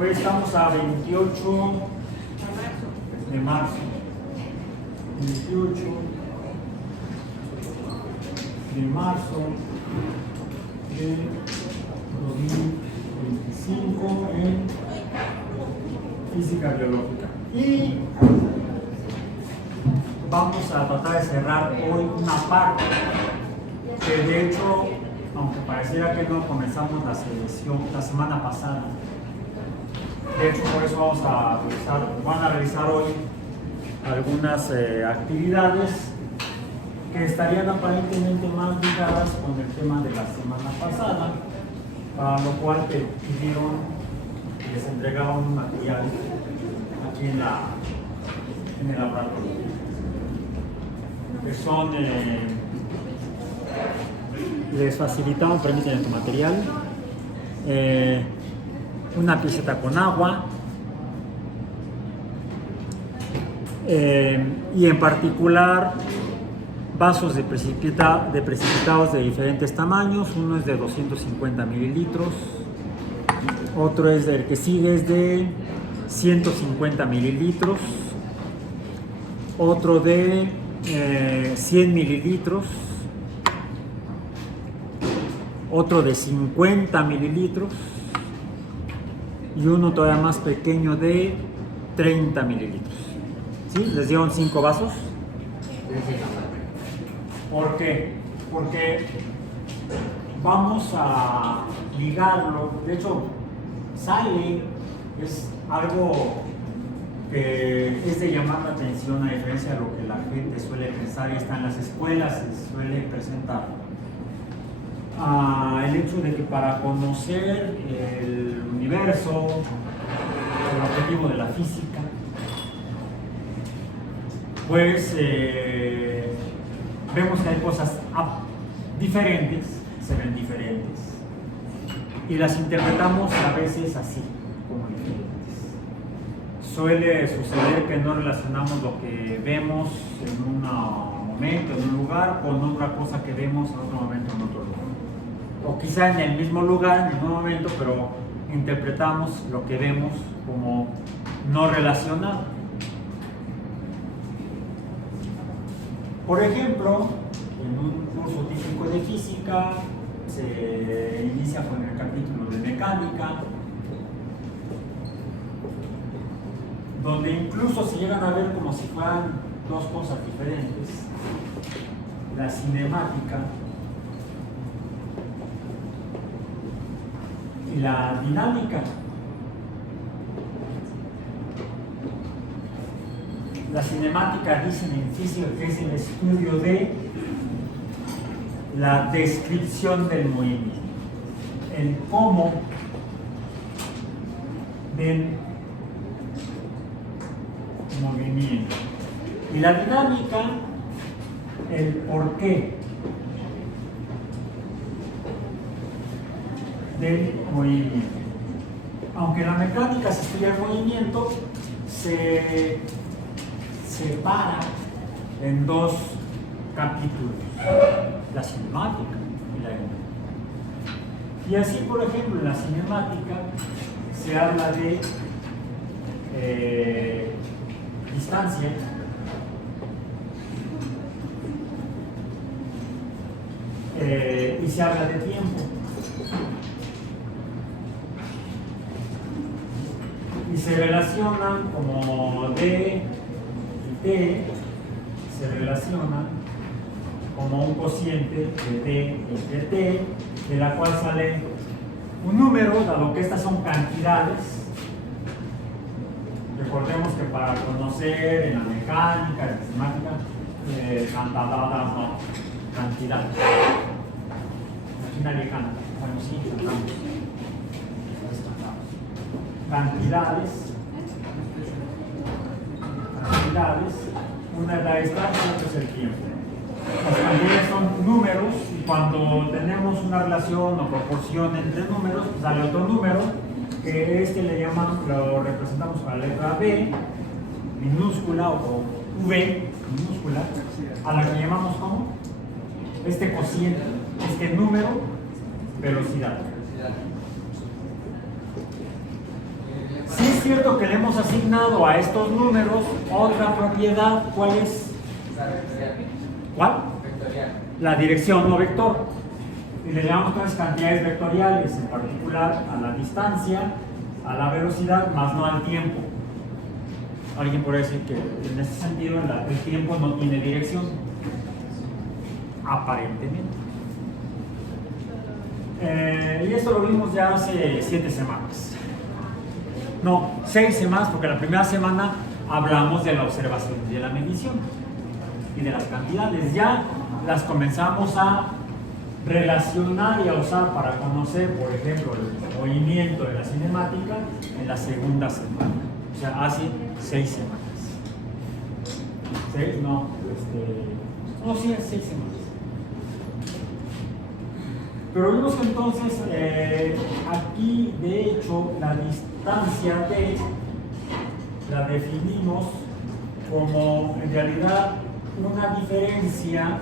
Hoy estamos a 28 de marzo. 28 de marzo de 2025 en física biológica. Y vamos a tratar de cerrar hoy una parte que de hecho, aunque pareciera que no, comenzamos la sesión la semana pasada. De hecho, por eso van a realizar hoy algunas actividades que estarían aparentemente más ligadas con el tema de la semana pasada, para lo cual te pidieron que les entregaba un material aquí en el laboratorio, que son les facilitamos, permítanme tu material, una piecita con agua, y en particular vasos de precipitados de diferentes tamaños. Uno es de 250 mililitros, otro es el que sigue es de 150 mililitros, otro de 100 mililitros, otro de 50 mililitros y uno todavía más pequeño de 30 mililitros. ¿Sí? ¿Les dieron 5 vasos? ¿Por qué? Porque vamos a ligarlo. De hecho, sale, es algo que es de llamar la atención, a diferencia de lo que la gente suele pensar y está en las escuelas, se suele presentar. El hecho de que para conocer el universo, el objetivo de la física, pues vemos que hay cosas diferentes, se ven diferentes, y las interpretamos a veces así, como diferentes. Suele suceder que no relacionamos lo que vemos en un momento, en un lugar, con otra cosa que vemos en otro momento, en otro lugar. O quizá en el mismo lugar, en el mismo momento, pero interpretamos lo que vemos como no relacionado. Por ejemplo, en un curso típico de física se inicia con el capítulo de mecánica, donde incluso se llegan a ver como si fueran dos cosas diferentes: la cinemática y la dinámica. La cinemática, dicen en física, que es el estudio de la descripción del movimiento, el cómo del movimiento. Y la dinámica, el por qué del movimiento. Aunque la mecánica se estudia el movimiento, se separa en dos capítulos: la cinemática y la dinámica. Y así, por ejemplo, en la cinemática se habla de distancia, y se habla de tiempo. Y se relacionan como D y T, se relacionan como un cociente de T y de T, de la cual sale un número, dado que estas son cantidades. Recordemos que para conocer en la mecánica, en la cinemática, cantidades. Aquí nadie canta. Bueno, sí, cantamos. Cantidades, una es la distancia y otra es el tiempo. Las cantidades son números, y cuando tenemos una relación o proporción entre números, pues sale otro número, que lo representamos con la letra B minúscula o V minúscula, a la que llamamos como este cociente, este número, velocidad. sí es cierto que le hemos asignado a estos números otra propiedad. ¿Cuál es? ¿Cuál? Vectorial. La dirección, no vector. Y le llamamos entonces cantidades vectoriales, en particular a la distancia, a la velocidad, más no al tiempo. Alguien podría decir que en ese sentido el tiempo no tiene dirección, aparentemente. Y esto lo vimos ya hace 7 semanas. No, 6 semanas, porque la primera semana hablamos de la observación y de la medición y de las cantidades. Ya las comenzamos a relacionar y a usar para conocer, por ejemplo, el movimiento de la cinemática en la segunda semana. O sea, hace 6 semanas. 6, no, no, sí, 6 semanas. Pero vimos que entonces aquí, de hecho, la distancia t la definimos como en realidad una diferencia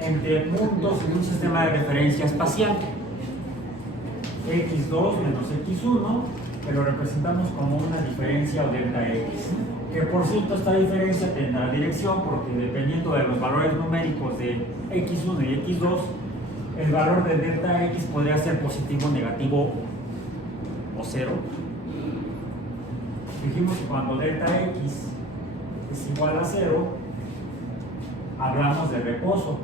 entre puntos en un sistema de referencia espacial. x2 menos x1, que lo representamos como una diferencia o delta x. Que por cierto, esta diferencia tendrá dirección porque dependiendo de los valores numéricos de x1 y x2, el valor de delta x podría ser positivo, negativo o cero. Dijimos que cuando delta x es igual a 0, hablamos de reposo.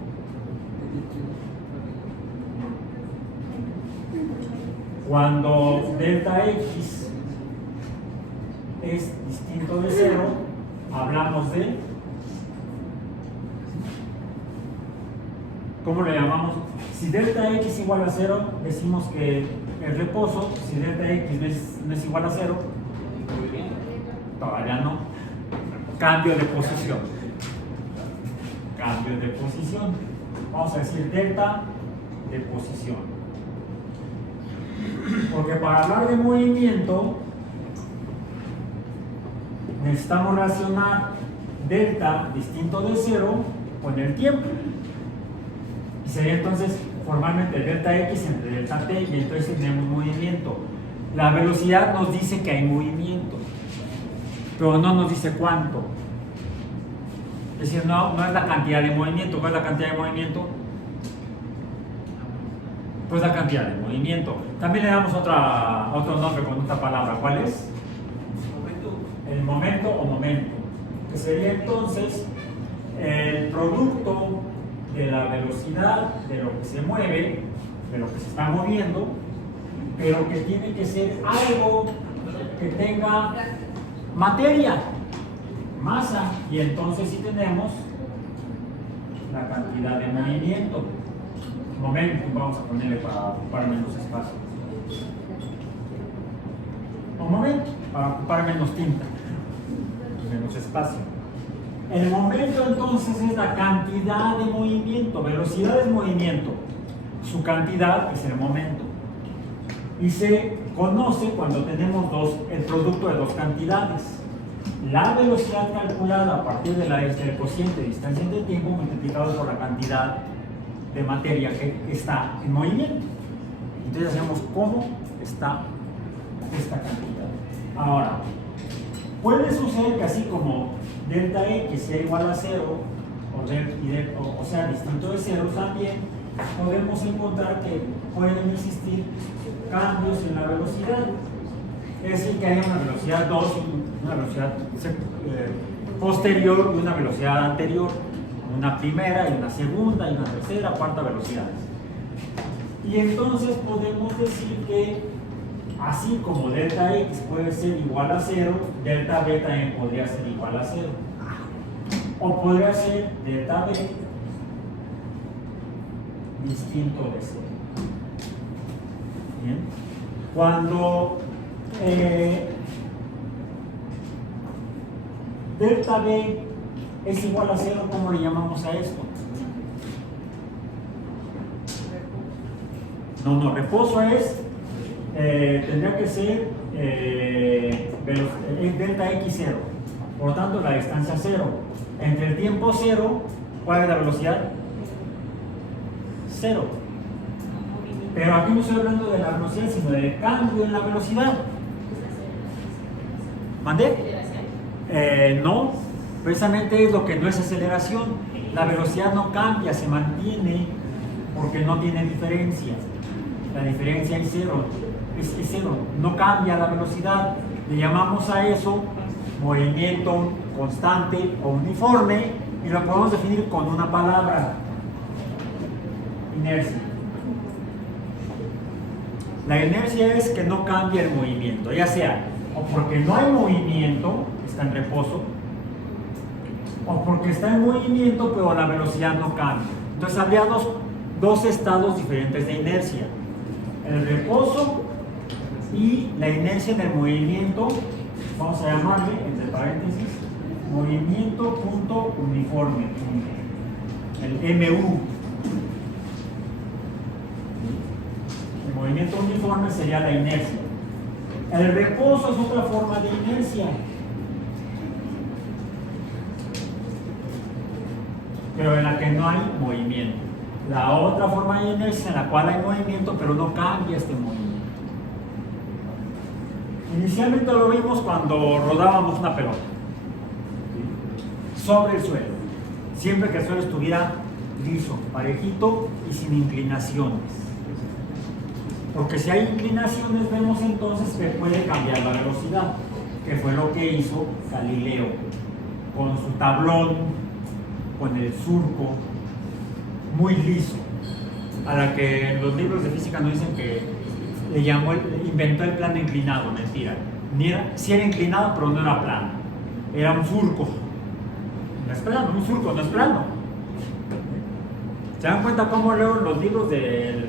Cuando delta x es distinto de 0, hablamos de, ¿cómo le llamamos? Si delta x igual a 0, decimos que es reposo. Si delta x no es igual a 0, todavía no. Cambio de posición. Cambio de posición. Vamos a decir delta de posición. Porque para hablar de movimiento necesitamos relacionar delta distinto de 0 con el tiempo. Y sería entonces formalmente delta x entre delta t, y entonces tenemos movimiento. La velocidad nos dice que hay movimiento, pero no nos dice cuánto. Es decir, no es la cantidad de movimiento. ¿Cuál es la cantidad de movimiento? Pues la cantidad de movimiento. También le damos otro nombre con otra palabra. ¿Cuál es? El momento o momento. Que sería entonces el producto de la velocidad de lo que se mueve, de lo que se está moviendo, pero que tiene que ser algo que tenga materia, masa, y entonces sí tenemos la cantidad de movimiento. Momento, vamos a ponerle para ocupar menos espacio. O momento, para ocupar menos tinta, menos espacio. El momento entonces es la cantidad de movimiento. Velocidad es movimiento, su cantidad es el momento. Y se conoce cuando tenemos el producto de dos cantidades. La velocidad calculada a partir del cociente de distancia entre tiempo multiplicado por la cantidad de materia que está en movimiento. Entonces hacemos cómo está esta cantidad. Ahora, puede suceder que así como delta x sea igual a 0 o sea distinto de 0, también podemos encontrar que pueden existir cambios en la velocidad. Es decir, que hay una velocidad 2, una velocidad posterior y una velocidad anterior, una primera y una segunda y una tercera, cuarta velocidades. Y entonces podemos decir que así como delta x puede ser igual a 0, delta b también podría ser igual a 0. O podría ser delta b distinto de 0. Bien. Cuando delta b es igual a 0, ¿cómo le llamamos a esto? No, reposo es, tendría que ser delta x 0, por lo tanto la distancia 0. Entre el tiempo 0, ¿cuál es la velocidad? 0. Pero aquí no estoy hablando de la velocidad, sino del cambio en la velocidad. ¿Mandé? No, precisamente es lo que no es aceleración. La velocidad no cambia, se mantiene porque no tiene diferencia. La diferencia es cero, es cero, no cambia la velocidad. Le llamamos a eso movimiento constante o uniforme y lo podemos definir con una palabra: inercia. La inercia es que no cambia el movimiento, ya sea o porque no hay movimiento, está en reposo, o porque está en movimiento pero la velocidad no cambia. Entonces habría dos estados diferentes de inercia: el reposo y la inercia en el movimiento. Vamos a llamarle, entre paréntesis, movimiento punto uniforme, el MU. El movimiento uniforme sería la inercia. El reposo es otra forma de inercia, pero en la que no hay movimiento. La otra forma de inercia en la cual hay movimiento, pero no cambia este movimiento. Inicialmente lo vimos cuando rodábamos una pelota sobre el suelo, siempre que el suelo estuviera liso, parejito y sin inclinaciones. Porque si hay inclinaciones, vemos entonces que puede cambiar la velocidad, que fue lo que hizo Galileo con su tablón, con el surco muy liso, a la que en los libros de física nos dicen que le llamó, inventó el plano inclinado. Mentira. Sí era inclinado, pero no era plano. Era un surco. No es plano, un surco no es plano. ¿Se dan cuenta cómo luego los libros de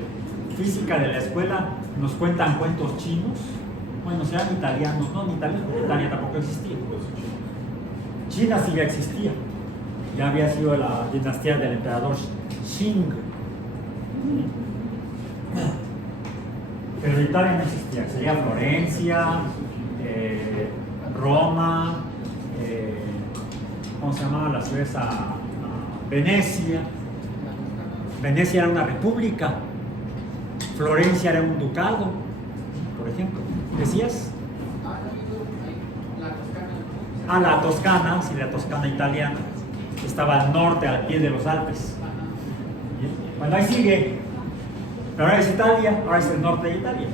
física de la escuela nos cuentan cuentos chinos? Bueno, sean italianos, no, en Italia, porque Italia tampoco existía. China sí ya existía. Ya había sido la dinastía del emperador Qing. Pero Italia no existía, sería Florencia, Roma, ¿cómo se llamaba la ciudad esa? Venecia. Venecia era una república, Florencia era un ducado, por ejemplo. ¿Decías? La Toscana, sí, la Toscana italiana, estaba al norte, al pie de los Alpes. Bueno, ahí sigue. Pero ahora es Italia, ahora es el norte de Italia.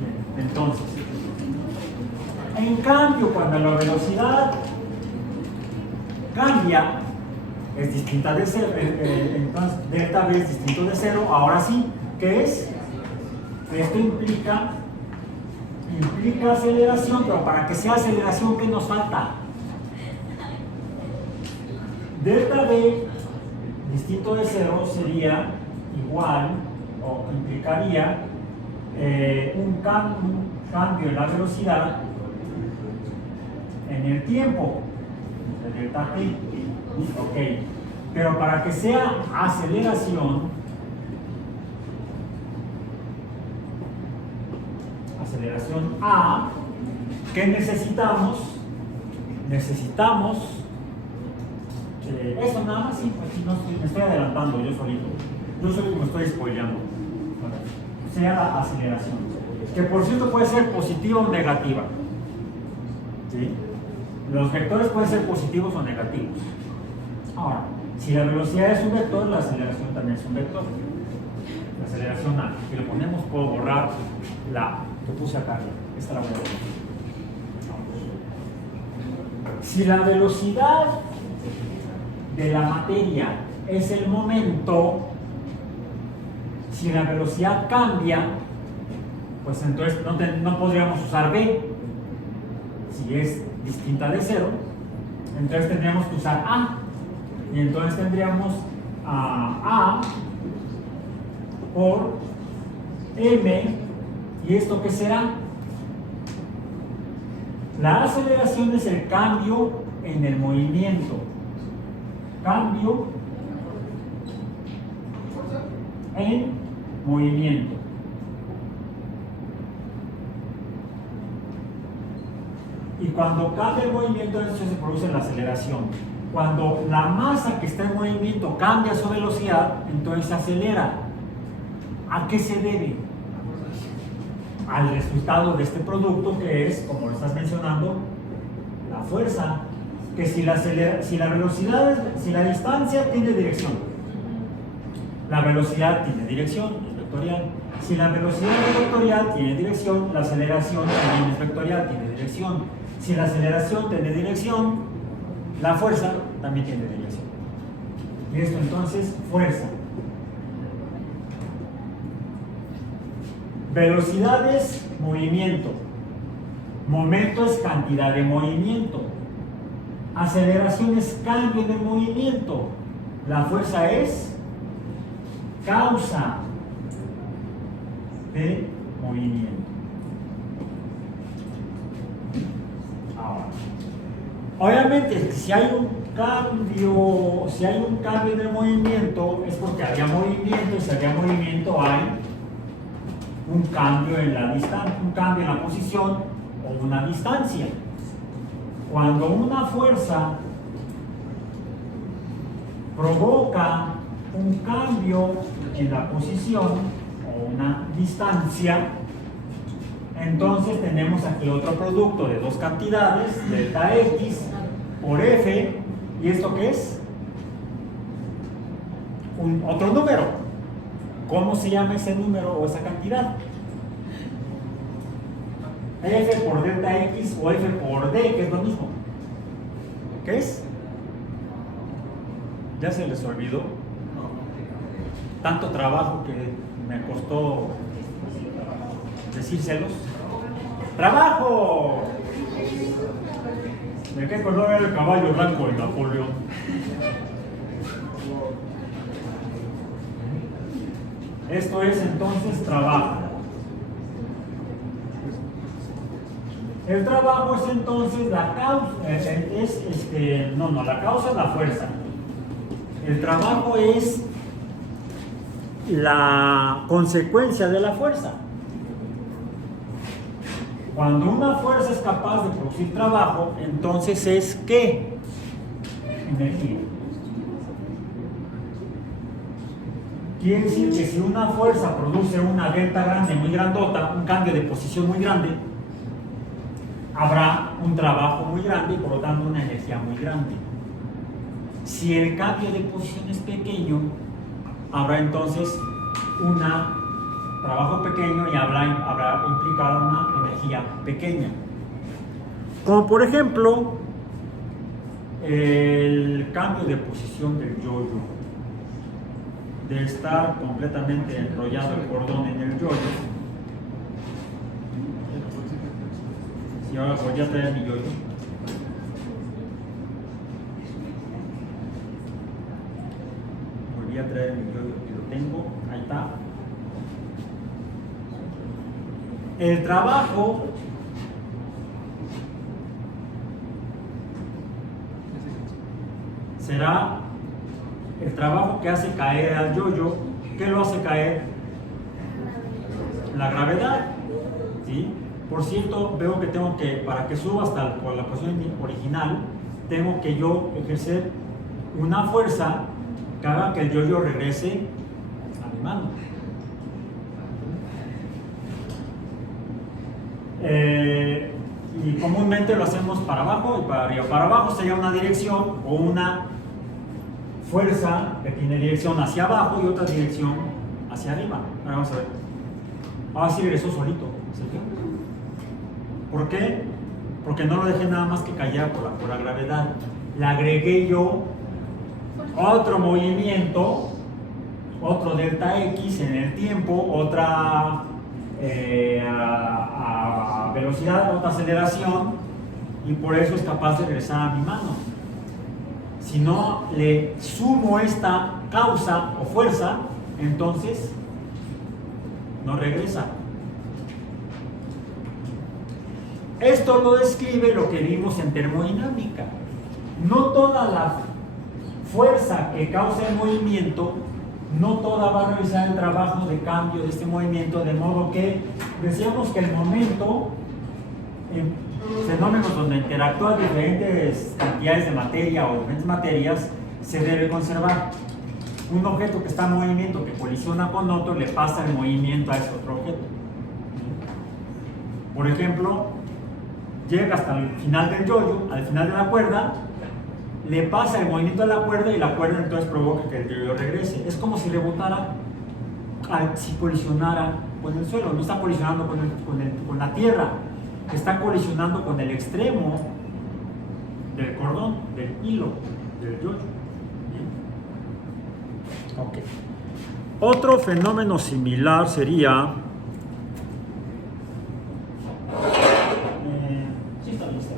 Bien, entonces, en cambio, cuando la velocidad cambia, es distinta de cero, entonces delta V es distinto de cero. Ahora sí, ¿qué es? Esto implica aceleración, pero para que sea aceleración, ¿qué nos falta? Delta V distinto de cero sería igual o implicaría un cambio en la velocidad en el tiempo, el delta t. Ok, pero para que sea aceleración A, ¿qué necesitamos? Necesitamos eso nada más. Sí, pues, no, me estoy adelantando yo solito. Yo solito me estoy spoileando. Sea la aceleración, que por cierto puede ser positiva o negativa. ¿Sí? Los vectores pueden ser positivos o negativos. Ahora, si la velocidad es un vector, la aceleración también es un vector. La aceleración A, si le ponemos, puedo borrar la que puse acá. Esta la voy a borrar. Si la velocidad de la materia es el momento, si la velocidad cambia, pues entonces no podríamos usar B. Si es distinta de cero, entonces tendríamos que usar A. Y entonces tendríamos A por M. ¿Y esto qué será? La aceleración es el cambio en el movimiento. Cambio en movimiento. Y cuando cambia el movimiento, entonces se produce la aceleración. Cuando la masa que está en movimiento cambia su velocidad, entonces se acelera. ¿A qué se debe? Al resultado de este producto, que es, como lo estás mencionando, la fuerza. Que si la distancia tiene dirección, la velocidad tiene dirección, es vectorial. Si la velocidad es vectorial, tiene dirección, la aceleración también es vectorial, tiene dirección. Si la aceleración tiene dirección, la fuerza también tiene dirección. Y esto entonces, fuerza. Velocidad es movimiento. Momento es cantidad de movimiento. Aceleración es cambio de movimiento. La fuerza es causa de movimiento. Ahora, obviamente, si hay un cambio de movimiento, es porque había movimiento, y si había movimiento hay un cambio en la distancia, un cambio en la posición o una distancia. Cuando una fuerza provoca un cambio en la posición o una distancia, entonces tenemos aquí otro producto de dos cantidades, delta X por F, ¿y esto qué es? Otro número. ¿Cómo se llama ese número o esa cantidad? F por delta X o F por D, que es lo mismo. ¿Qué es? ¿Ya se les olvidó? Tanto trabajo que me costó decírselos. ¡Trabajo! ¿De qué color era el caballo blanco de Napoleón? Esto es entonces trabajo. El trabajo es entonces la causa, la causa es la fuerza. El trabajo es la consecuencia de la fuerza. Cuando una fuerza es capaz de producir trabajo, entonces es ¿qué? Energía. Quiere decir que si una fuerza produce una delta grande, muy grandota, un cambio de posición muy grande, habrá un trabajo muy grande y por lo tanto una energía muy grande. Si el cambio de posición es pequeño, habrá entonces un trabajo pequeño y habrá implicado una energía pequeña. Como por ejemplo, el cambio de posición del yo-yo. De estar completamente enrollado el cordón en el yo-yo. Y ahora voy a traer mi yo-yo. Volví a traer mi yo-yo y lo tengo. Ahí está. El trabajo será el trabajo que hace caer al yo-yo. ¿Qué lo hace caer? La gravedad. ¿Sí? Por cierto, veo que tengo que, para que suba hasta la posición original, tengo que yo ejercer una fuerza que haga que el yo-yo regrese a mi mano. Y comúnmente lo hacemos para abajo y para arriba. Para abajo sería una dirección o una fuerza que tiene dirección hacia abajo y otra dirección hacia arriba. Ahora vamos a ver. Ahora sí regresó solito. ¿Por qué? Porque no lo dejé nada más que cayera por la gravedad. Le agregué yo otro movimiento, otro delta X en el tiempo, otra a velocidad, otra aceleración, y por eso es capaz de regresar a mi mano. Si no le sumo esta causa o fuerza, entonces no regresa. Esto lo describe lo que vimos en termodinámica. No toda la fuerza que causa el movimiento, no toda va a realizar el trabajo de cambio de este movimiento, de modo que decíamos que el momento en fenómenos donde interactúan diferentes cantidades de materia o diferentes materias se debe conservar. un objeto que está en movimiento, que colisiona con otro, le pasa el movimiento a ese otro objeto. Por ejemplo, llega hasta el final del yoyo, al final de la cuerda, le pasa el movimiento a la cuerda y la cuerda entonces provoca que el yoyo regrese. Es como si rebotara, si colisionara con el suelo. No está colisionando con la tierra, está colisionando con el extremo del cordón, del hilo, del yoyo. Okay. Otro fenómeno similar sería sí está listo.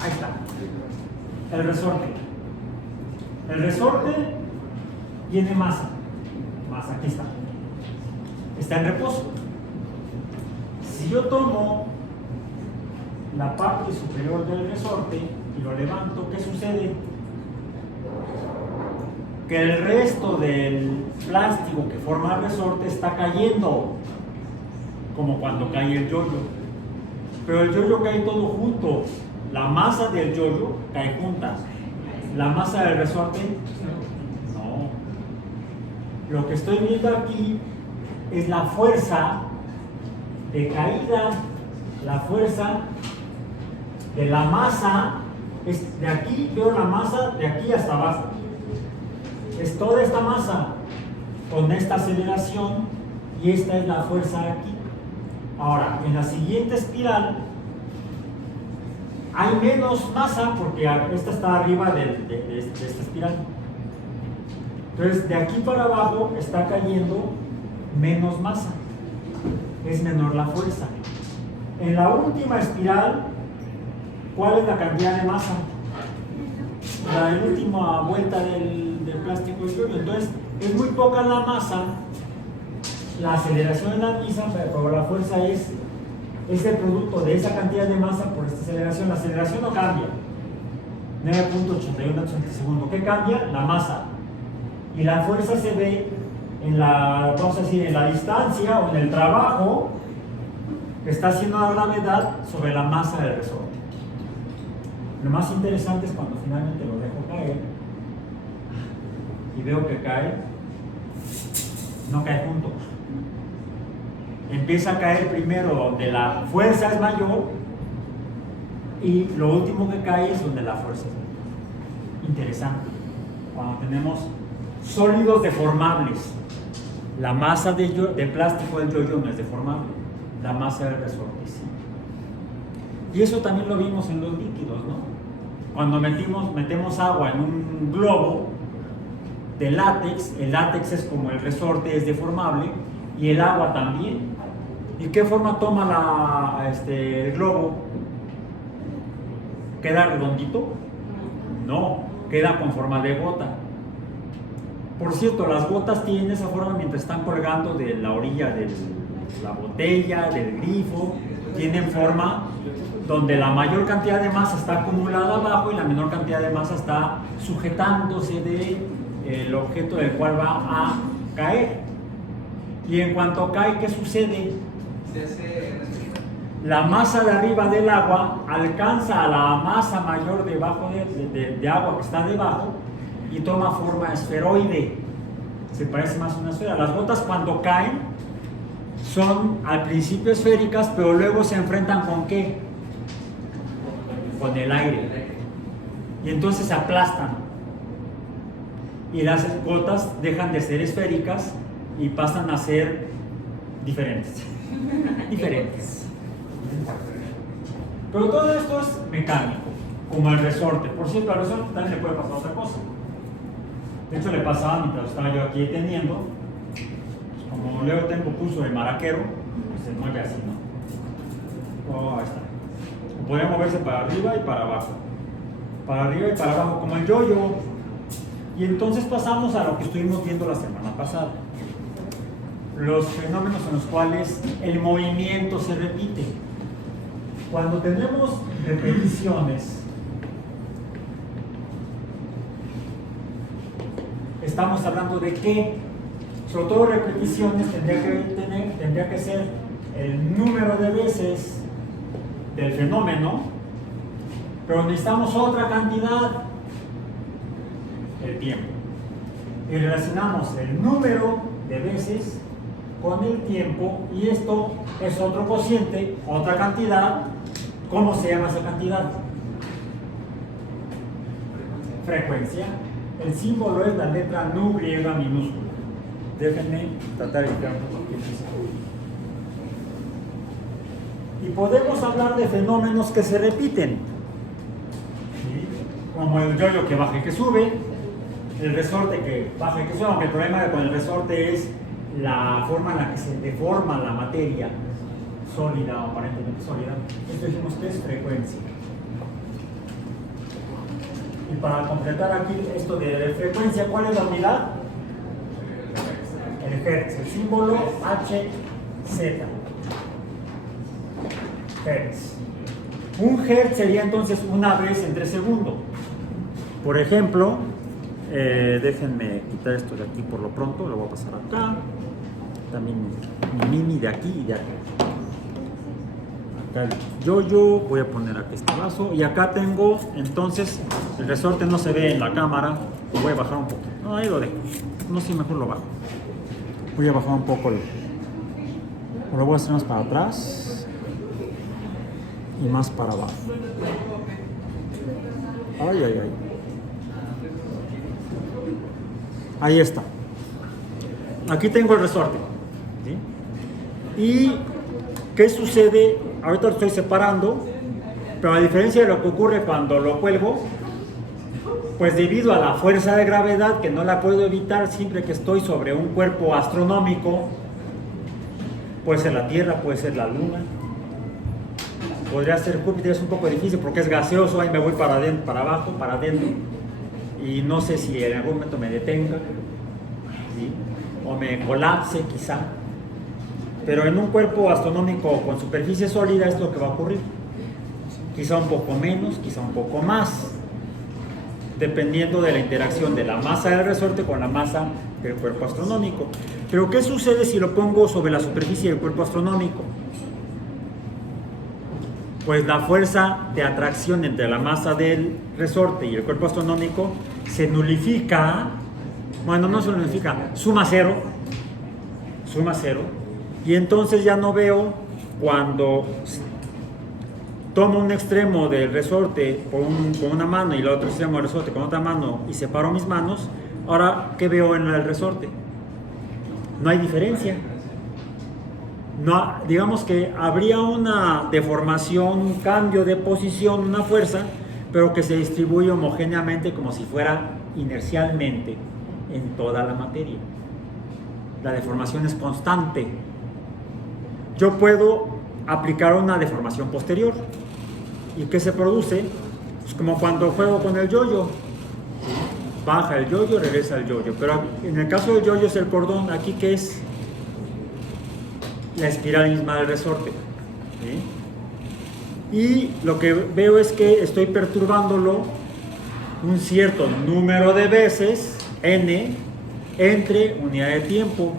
Ahí está. El resorte. El resorte tiene masa. Masa, aquí está. Está en reposo. Si yo tomo la parte superior del resorte y lo levanto, ¿qué sucede? Que el resto del plástico que forma el resorte está cayendo, como cuando cae el yoyo. Pero el yoyo cae todo junto. La masa del yoyo cae junta. La masa del resorte, no. Lo que estoy viendo aquí es la fuerza de caída, la fuerza de la masa. Es de aquí, veo la masa de aquí hasta abajo. Es toda esta masa con esta aceleración y esta es la fuerza aquí. Ahora, en la siguiente espiral hay menos masa porque esta está arriba de esta espiral. Entonces, de aquí para abajo está cayendo menos masa. Es menor la fuerza. En la última espiral, ¿cuál es la cantidad de masa? La última vuelta del plástico de yoyo. Entonces, es muy poca la masa, la aceleración es la misma, pero la fuerza es el producto de esa cantidad de masa por esta aceleración. La aceleración no cambia, 9.81 metros por segundo. ¿Qué cambia? La masa. Y la fuerza se ve en la, vamos a decir, en la distancia o en el trabajo que está haciendo la gravedad sobre la masa del resorte. Lo más interesante es cuando finalmente lo dejo caer y veo que cae, no cae junto. Empieza a caer primero donde la fuerza es mayor y lo último que cae es donde la fuerza es menor. Interesante. Cuando tenemos sólidos deformables, la masa de plástico del yoyo no es deformable, la masa del resorte sí. Y eso también lo vimos en los líquidos, ¿no? Cuando metemos agua en un globo de látex, el látex es como el resorte, es deformable, y el agua también. ¿Y qué forma toma el globo? ¿Queda redondito? No, queda con forma de gota. Por cierto, las gotas tienen esa forma mientras están colgando de la orilla de la botella, del grifo, tienen forma donde la mayor cantidad de masa está acumulada abajo y la menor cantidad de masa está sujetándose del objeto del cual va a caer. Y en cuanto cae, ¿qué sucede? La masa de arriba del agua alcanza a la masa mayor debajo de agua que está debajo y toma forma esferoide. Se parece más a una esfera. Las gotas cuando caen son al principio esféricas, pero luego se enfrentan ¿con qué? Con el aire. Y entonces se aplastan. Y las gotas dejan de ser esféricas y pasan a ser diferentes. Diferentes. Pero todo esto es mecánico, como el resorte. Por cierto, al resorte también le puede pasar otra cosa. De hecho, le pasaba mientras estaba yo aquí teniendo. Pues como luego tengo pulso de maraquero, pues se mueve así, ¿no? Oh, ahí está. Puede moverse para arriba y para abajo. Para arriba y para abajo, como el yoyo. Y entonces pasamos a lo que estuvimos viendo la semana pasada. Los fenómenos en los cuales el movimiento se repite. Cuando tenemos repeticiones, estamos hablando de que, sobre todo repeticiones, tendría que ser el número de veces del fenómeno, pero necesitamos otra cantidad, el tiempo. Y relacionamos el número de veces con el tiempo, y esto es otro cociente, otra cantidad. ¿Cómo se llama esa cantidad? Frecuencia. El símbolo es la letra nu griega minúscula. Déjenme tratar de explicar un poco. Y podemos hablar de fenómenos que se repiten, ¿sí? Como el yo-yo que baja y que sube, el resorte que baja y que sube, aunque el problema con el resorte es la forma en la que se deforma la materia sólida o aparentemente sólida. Esto dijimos que es frecuencia. Y para completar aquí esto de frecuencia, ¿cuál es la unidad? El hertz, el símbolo HZ. Hertz. Un hertz sería entonces una vez entre segundo. Por ejemplo, déjenme quitar esto de aquí por lo pronto, lo voy a pasar acá. También mi mini de aquí y de acá. Acá el yo-yo, voy a poner aquí este vaso. Y acá tengo, entonces, el resorte no se ve en la cámara. Lo voy a bajar un poco. No, ahí lo dejo. No sé, mejor lo bajo. Voy a bajar un poco lo voy a hacer más para atrás y más para abajo. Ay, ay, ay. Ahí está. Aquí tengo el resorte, ¿sí? ¿Y qué sucede? Ahorita lo estoy separando, pero a diferencia de lo que ocurre cuando lo cuelgo, pues debido a la fuerza de gravedad, que no la puedo evitar siempre que estoy sobre un cuerpo astronómico, puede ser la Tierra, puede ser la Luna, podría ser Júpiter, es un poco difícil porque es gaseoso, ahí me voy para adentro, para abajo, para adentro, y no sé si en algún momento me detenga, ¿sí? O me colapse quizá, pero en un cuerpo astronómico con superficie sólida es lo que va a ocurrir, quizá un poco menos, quizá un poco más, dependiendo de la interacción de la masa del resorte con la masa del cuerpo astronómico. Pero ¿qué sucede si lo pongo sobre la superficie del cuerpo astronómico? Pues la fuerza de atracción entre la masa del resorte y el cuerpo astronómico se nulifica, bueno, no se nulifica, suma cero, y entonces ya no veo cuando tomo un extremo del resorte con una mano y el otro extremo del resorte con otra mano y separo mis manos. Ahora, ¿qué veo en el resorte? No hay diferencia. No, digamos que habría una deformación, un cambio de posición, una fuerza, pero que se distribuye homogéneamente como si fuera inercialmente en toda la materia. La deformación es constante. Yo puedo aplicar una deformación posterior. ¿Y qué se produce? Pues como cuando juego con el yo-yo. Baja el yo-yo, regresa el yo-yo. Pero en el caso del yo-yo es el cordón. Aquí, ¿qué es? La espiral misma del resorte. ¿Sí? Y lo que veo es que estoy perturbándolo un cierto número de veces, n, entre unidad de tiempo.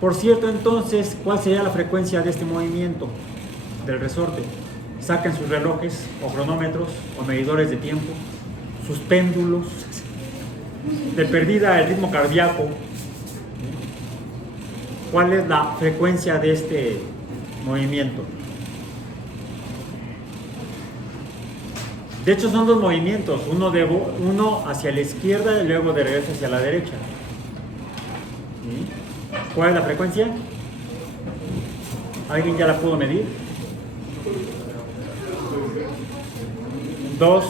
Por cierto, entonces, ¿cuál sería la frecuencia de este movimiento del resorte? Saquen sus relojes o cronómetros o medidores de tiempo, sus péndulos, de perdida el ritmo cardíaco. ¿Cuál es la frecuencia de este movimiento? De hecho son dos movimientos, uno hacia la izquierda y luego de regreso hacia la derecha. ¿Sí? ¿Cuál es la frecuencia? ¿Alguien ya la pudo medir? 2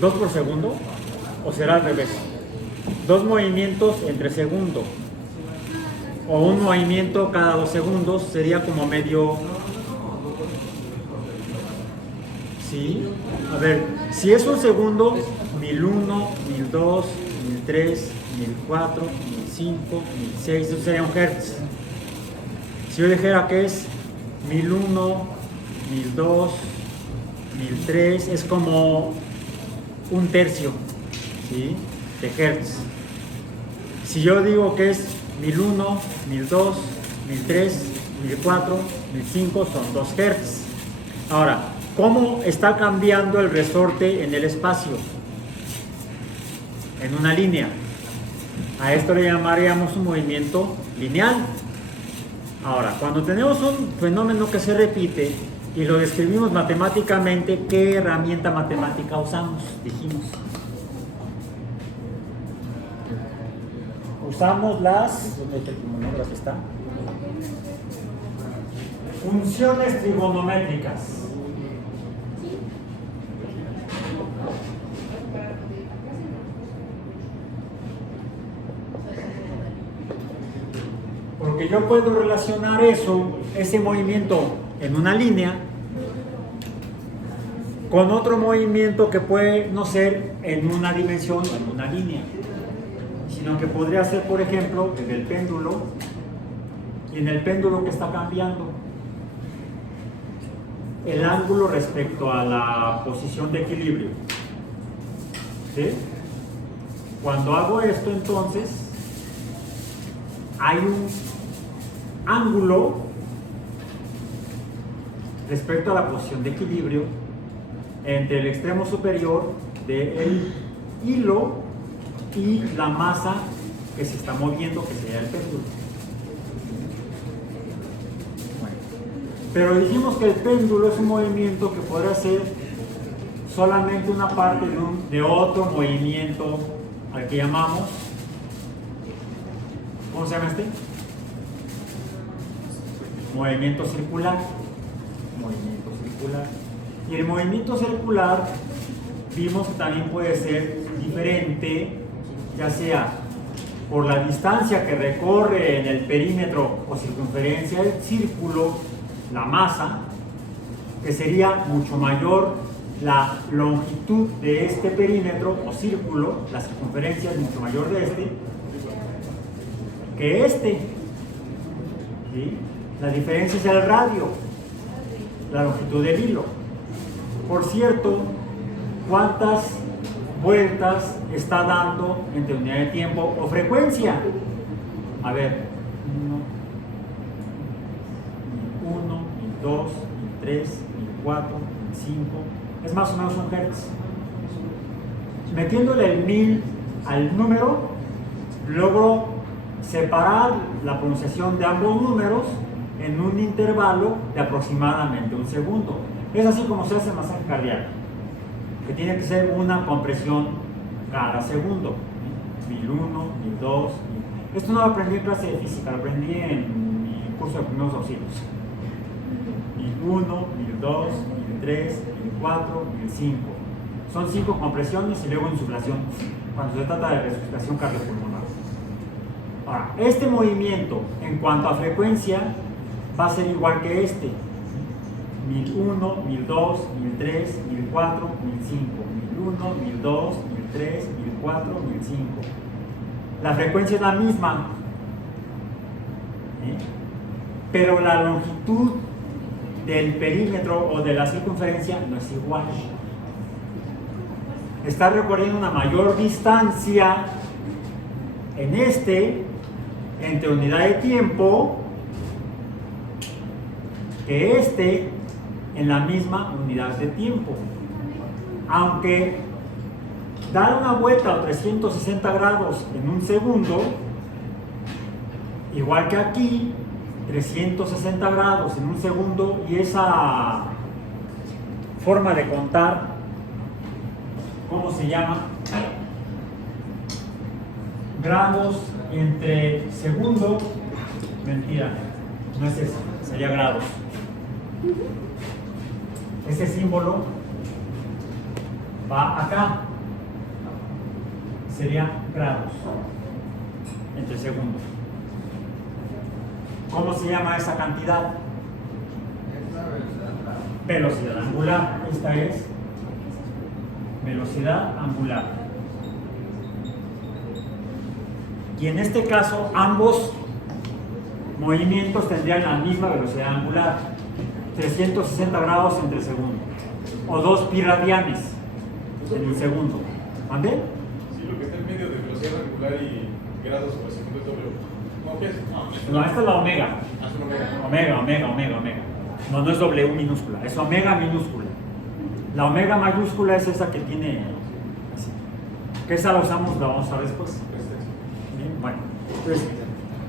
por segundo, o será al revés, 2 movimientos entre segundo, o un movimiento cada 2 segundos, sería como medio. ¿Sí? A ver, si es un segundo, 1001, 1002, 1003, 1004, 1005, 1006, eso sería un hertz. Si yo dijera que es 1001, 1002, 1003, es como un tercio, ¿sí? De hertz. Si yo digo que es 1001, 1002, 1003, 1004, 1005, son 2 hertz. Ahora, ¿cómo está cambiando el resorte en el espacio? En una línea. A esto le llamaríamos un movimiento lineal. Ahora, cuando tenemos un fenómeno que se repite y lo describimos matemáticamente, ¿qué herramienta matemática usamos? Dijimos. Usamos las... ¿Dónde está el trigonógrafo? Está. Funciones trigonométricas. Porque yo puedo relacionar eso, ese movimiento en una línea, con otro movimiento que puede no ser en una dimensión o en una línea, sino que podría ser, por ejemplo, en el péndulo, y en el péndulo que está cambiando el ángulo respecto a la posición de equilibrio. ¿Sí? Cuando hago esto, entonces, hay un ángulo respecto a la posición de equilibrio entre el extremo superior del hilo y la masa que se está moviendo, que sería el péndulo. Bueno, pero dijimos que el péndulo es un movimiento que podrá ser solamente una parte de otro movimiento al que llamamos, ¿cómo se llama este? Movimiento circular. Movimiento circular. Y el movimiento circular vimos que también puede ser diferente, ya sea por la distancia que recorre en el perímetro o circunferencia del círculo, la masa, que sería mucho mayor la longitud de este perímetro o círculo, la circunferencia es mucho mayor de este, que este. ¿Sí? La diferencia es el radio, la longitud del hilo. Por cierto, ¿cuántas vueltas está dando entre unidad de tiempo o frecuencia? A ver, 1, 2, 3, 4, 5, es más o menos un hertz. Metiéndole el 1000 al número, logro separar la pronunciación de ambos números en un intervalo de aproximadamente un segundo. Es así como se hace el masaje cardíaco, que tiene que ser una compresión cada segundo. 1001, 1002. Esto no lo aprendí en clase de física, lo aprendí en mi curso de primeros auxilios. 1001, 1002, 1003, 1004, 1005. Son 5 compresiones y luego insuflación cuando se trata de resucitación cardiopulmonar. Ahora, este movimiento en cuanto a frecuencia va a ser igual que este: 1001, 1002, 1003, 1004, 1005, 1001, 1002, 1003, 1004, 1005. La frecuencia es la misma, ¿sí? Pero la longitud del perímetro o de la circunferencia no es igual. Está recorriendo una mayor distancia en este, entre unidad de tiempo, que este en la misma unidad de tiempo. Aunque dar una vuelta a 360 grados en un segundo, igual que aquí, 360 grados en un segundo, y esa forma de contar, ¿cómo se llama? Grados entre segundo, mentira, no es eso, sería grados. Ese símbolo va acá, sería grados entre segundos. ¿Cómo se llama esa cantidad? Velocidad angular. Esta es velocidad angular. Y en este caso, ambos movimientos tendrían la misma velocidad angular, 360 grados entre segundo, o 2 pi radianes en un segundo. ¿Mande? Sí, lo que está en medio de velocidad angular y grados por segundo es doble. ¿Cómo que es? No, esta es la omega. Haz un omega. Omega. No, no es W minúscula, es omega minúscula. La omega mayúscula es esa que tiene así. Que esa la usamos, la vamos a ver después. Bien, bueno, entonces,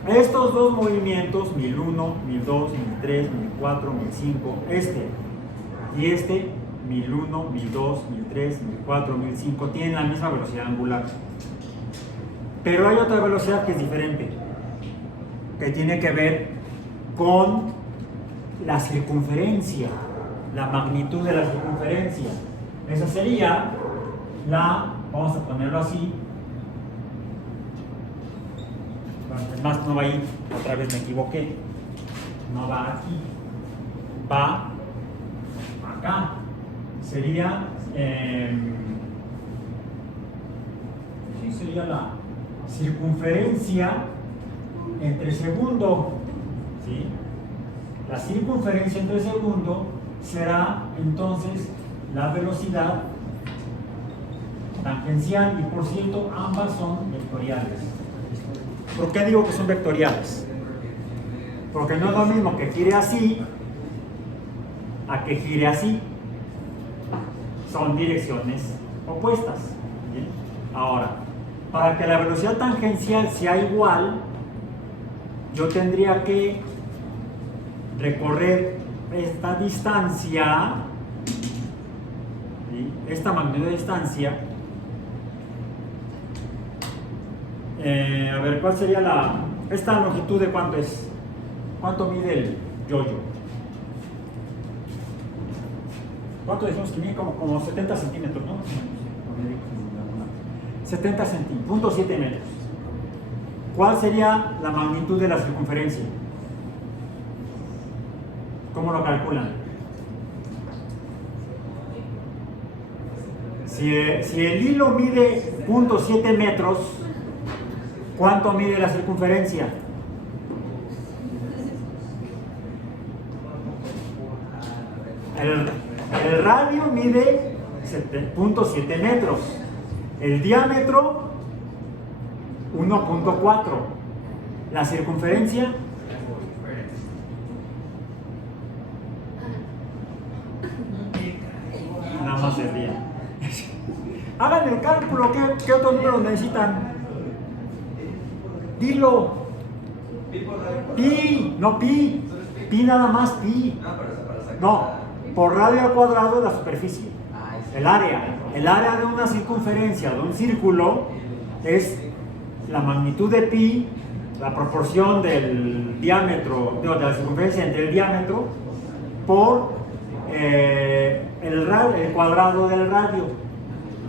estos dos movimientos, 1001, 1002, 1003, 1004, 1005, y este, 1001, 1002, 1003, 1004, 1005, tienen la misma velocidad angular. Pero hay otra velocidad que es diferente, que tiene que ver con la circunferencia, la magnitud de la circunferencia. Esa sería vamos a ponerlo así. Es más, no va ahí, otra vez me equivoqué. No va aquí, va acá. Sería, sería la circunferencia entre segundo. ¿Sí? La circunferencia entre segundo será entonces la velocidad tangencial, y por cierto, ambas son vectoriales. ¿Por qué digo que son vectoriales? Porque no es lo mismo que gire así a que gire así. Son direcciones opuestas. ¿Bien? Ahora, para que la velocidad tangencial sea igual, yo tendría que recorrer esta distancia, ¿sí? Esta magnitud de distancia. A ver, ¿cuál sería esta longitud de cuánto es? ¿Cuánto mide el yo-yo? ¿Cuánto decimos que mide? Como 70 centímetros, ¿no? 70 centímetros, 0.7 metros. ¿Cuál sería la magnitud de la circunferencia? ¿Cómo lo calculan? Si el hilo mide 0.7 metros, ¿cuánto mide la circunferencia? El radio mide 0.7 metros. El diámetro 1.4. La circunferencia nada más se ríe. Hagan el cálculo. ¿Qué otros números necesitan? Dilo. Pi, no pi. Pi nada más, pi. No, por radio al cuadrado de la superficie. El área de una circunferencia de un círculo es la magnitud de pi, la proporción del diámetro, de la circunferencia entre el diámetro por el cuadrado del radio.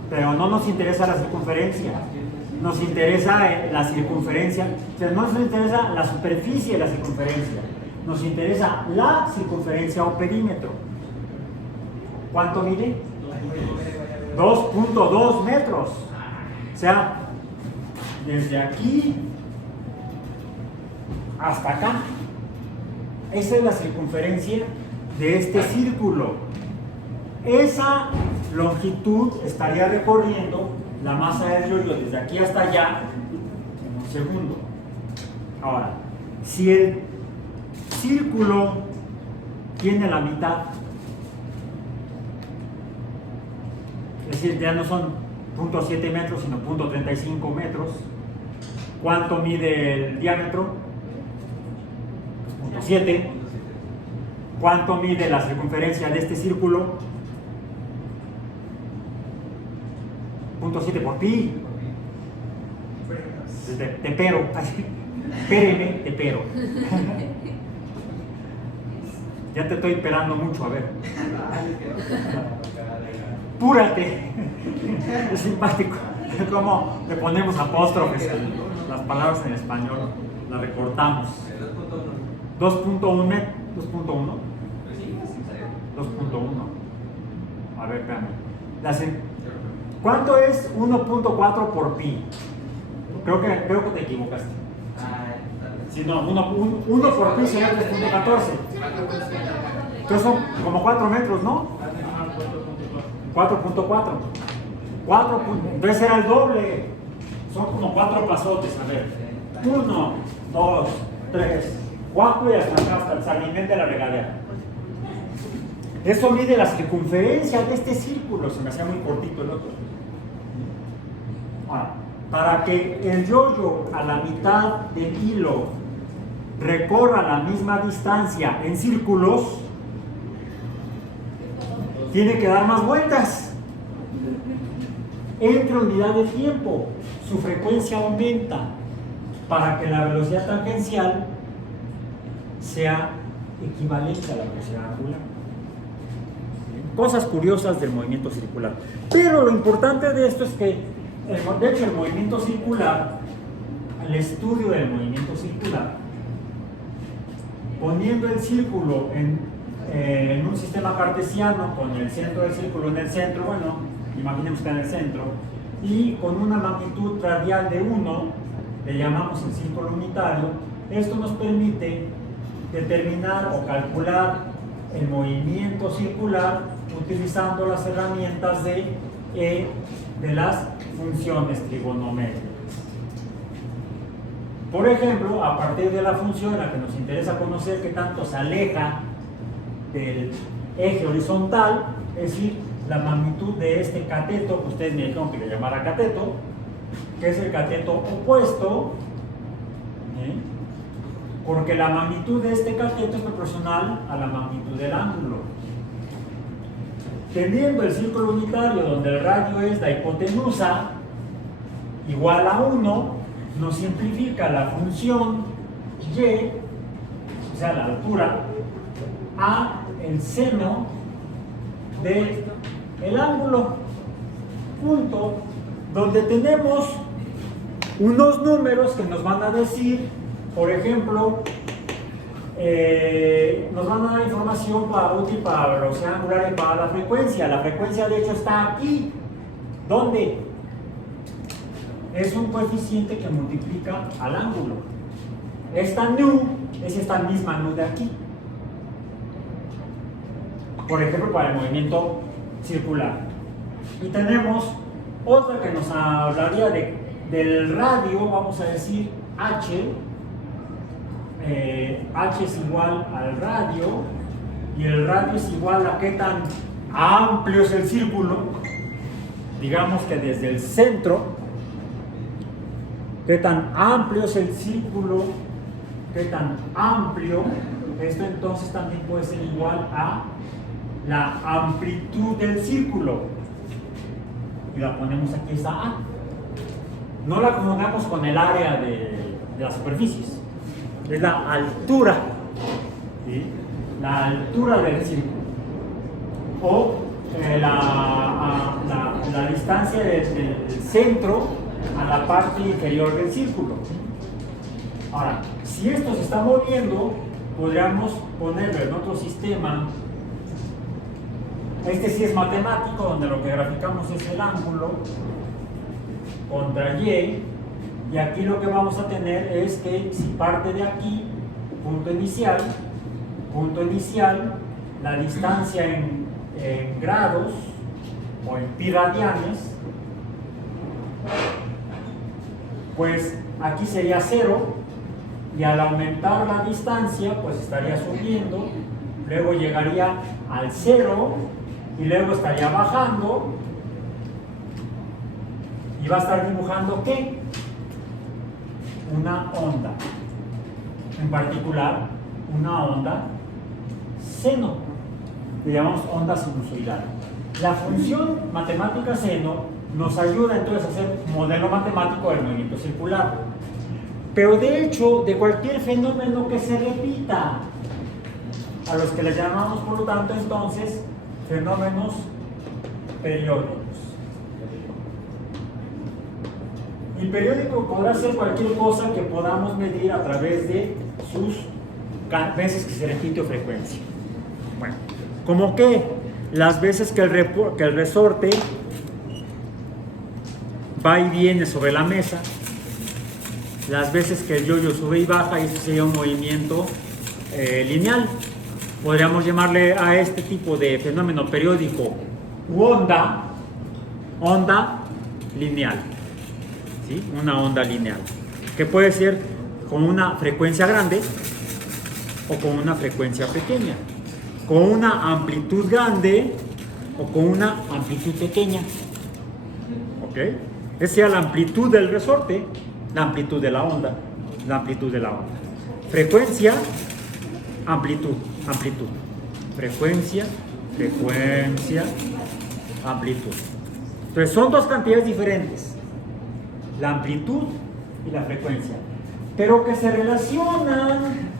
Pero no nos interesa la circunferencia, nos interesa la circunferencia, o sea, no nos interesa la superficie de la circunferencia, nos interesa la circunferencia o perímetro. ¿Cuánto mide? 2.2 metros. O sea, desde aquí hasta acá. Esa es la circunferencia de este círculo. Esa longitud estaría recorriendo la masa del yo-yo desde aquí hasta allá en un segundo. Ahora, si el círculo tiene la mitad, es decir, ya no son 0.7 metros, sino 0.35 metros, ¿cuánto mide el diámetro? 0.7. ¿Cuánto mide la circunferencia de este círculo? 0.7 por pi. Te pero. Espéreme, te pero. Ya te estoy esperando mucho, a ver. Púrate. Es simpático. Como le ponemos apóstrofes a las palabras en español, las recortamos. 2.1 metros. 2.1. 2.1. A ver, espérame. ¿Cuánto es 1.4 por pi? Creo que te equivocaste. Si no, 1 por pi sería 3.14. Entonces son como 4 metros, ¿no? 4.4. Entonces era el doble. Son como 4 pasotes. A ver. 1, 2, 3, 4 y hasta acá, hasta el salimiento de la regadera. Eso mide la circunferencia de este círculo, se me hacía muy cortito el otro. Ahora, para que el yo-yo a la mitad del hilo recorra la misma distancia en círculos, tiene que dar más vueltas. Entre unidad de tiempo, su frecuencia aumenta para que la velocidad tangencial sea equivalente a la velocidad angular. Cosas curiosas del movimiento circular. Pero lo importante de esto es que, de hecho, el movimiento circular, el estudio del movimiento circular, poniendo el círculo en un sistema cartesiano con el centro del círculo en el centro, bueno, imaginemos que en el centro, y con una magnitud radial de 1, le llamamos el círculo unitario. Esto nos permite determinar o calcular el movimiento circular utilizando las herramientas de las funciones trigonométricas. Por ejemplo, a partir de la función en la que nos interesa conocer qué tanto se aleja del eje horizontal, es decir, la magnitud de este cateto, que ustedes me dijeron que le llamara cateto, que es el cateto opuesto, porque la magnitud de este cateto es proporcional a la magnitud del ángulo. Teniendo el círculo unitario donde el radio es la hipotenusa igual a 1, nos simplifica la función y, o sea, la altura, a el seno del ángulo, punto, donde tenemos unos números que nos van a decir, por ejemplo, nos van a dar información útil para la velocidad angular y para la frecuencia. La frecuencia, de hecho, está aquí. ¿Dónde? Es un coeficiente que multiplica al ángulo. Esta nu es esta misma nu de aquí. Por ejemplo, para el movimiento circular. Y tenemos otra que nos hablaría del radio, vamos a decir h. H es igual al radio, y el radio es igual a qué tan amplio es el círculo. Digamos que desde el centro, qué tan amplio es el círculo, qué tan amplio. Esto entonces también puede ser igual a la amplitud del círculo, y la ponemos aquí, esta A. No la confundamos con el área de las superficies, es la altura, ¿sí? La altura del círculo, o la distancia del centro a la parte inferior del círculo. Ahora, si esto se está moviendo, podríamos ponerlo en otro sistema. Este sí es matemático, donde lo que graficamos es el ángulo contra y aquí lo que vamos a tener es que si parte de aquí, punto inicial, la distancia en grados o en pi radianes, pues aquí sería 0, y al aumentar la distancia, pues estaría subiendo, luego llegaría al 0, y luego estaría bajando, y va a estar dibujando ¿qué? Una onda, en particular una onda seno, le llamamos onda sinusoidal. La función matemática seno nos ayuda entonces a hacer un modelo matemático del movimiento circular, pero de hecho de cualquier fenómeno que se repita, a los que les llamamos por lo tanto entonces fenómenos periódicos. Y periódico podrá ser cualquier cosa que podamos medir a través de sus veces que se repite o frecuencia. Bueno, como que las veces que el resorte va y viene sobre la mesa, las veces que el yo-yo sube y baja, y eso sería un movimiento lineal. Podríamos llamarle a este tipo de fenómeno periódico u onda lineal, ¿sí? Una onda lineal, que puede ser con una frecuencia grande o con una frecuencia pequeña. con una amplitud grande o con una amplitud pequeña. ¿Ok? Esa es la amplitud del resorte, la amplitud de la onda, la amplitud de la onda. Frecuencia, amplitud, amplitud. Frecuencia, frecuencia, amplitud. Entonces son dos cantidades diferentes, la amplitud y la frecuencia, pero que se relacionan.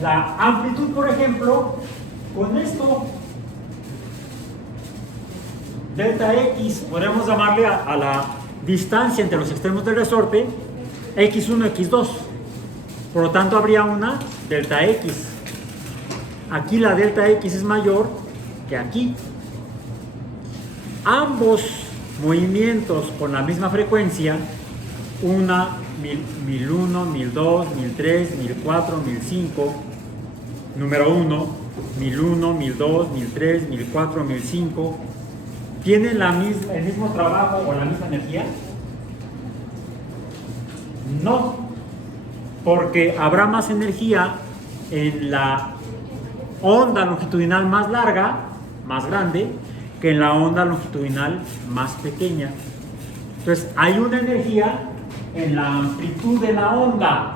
La amplitud, por ejemplo, con esto, delta X, podemos llamarle a la distancia entre los extremos del resorte, X1, X2. Por lo tanto, habría una delta X. Aquí la delta X es mayor que aquí. Ambos movimientos con la misma frecuencia, una 1001, 1002, 1003, 1004, 1005, número 1, 1001, 1002, 1003, 1004, 1005, ¿tienen el mismo trabajo o la misma energía? No, porque habrá más energía en la onda longitudinal más larga, más grande, que en la onda longitudinal más pequeña. Entonces, hay una energía en la amplitud de la onda.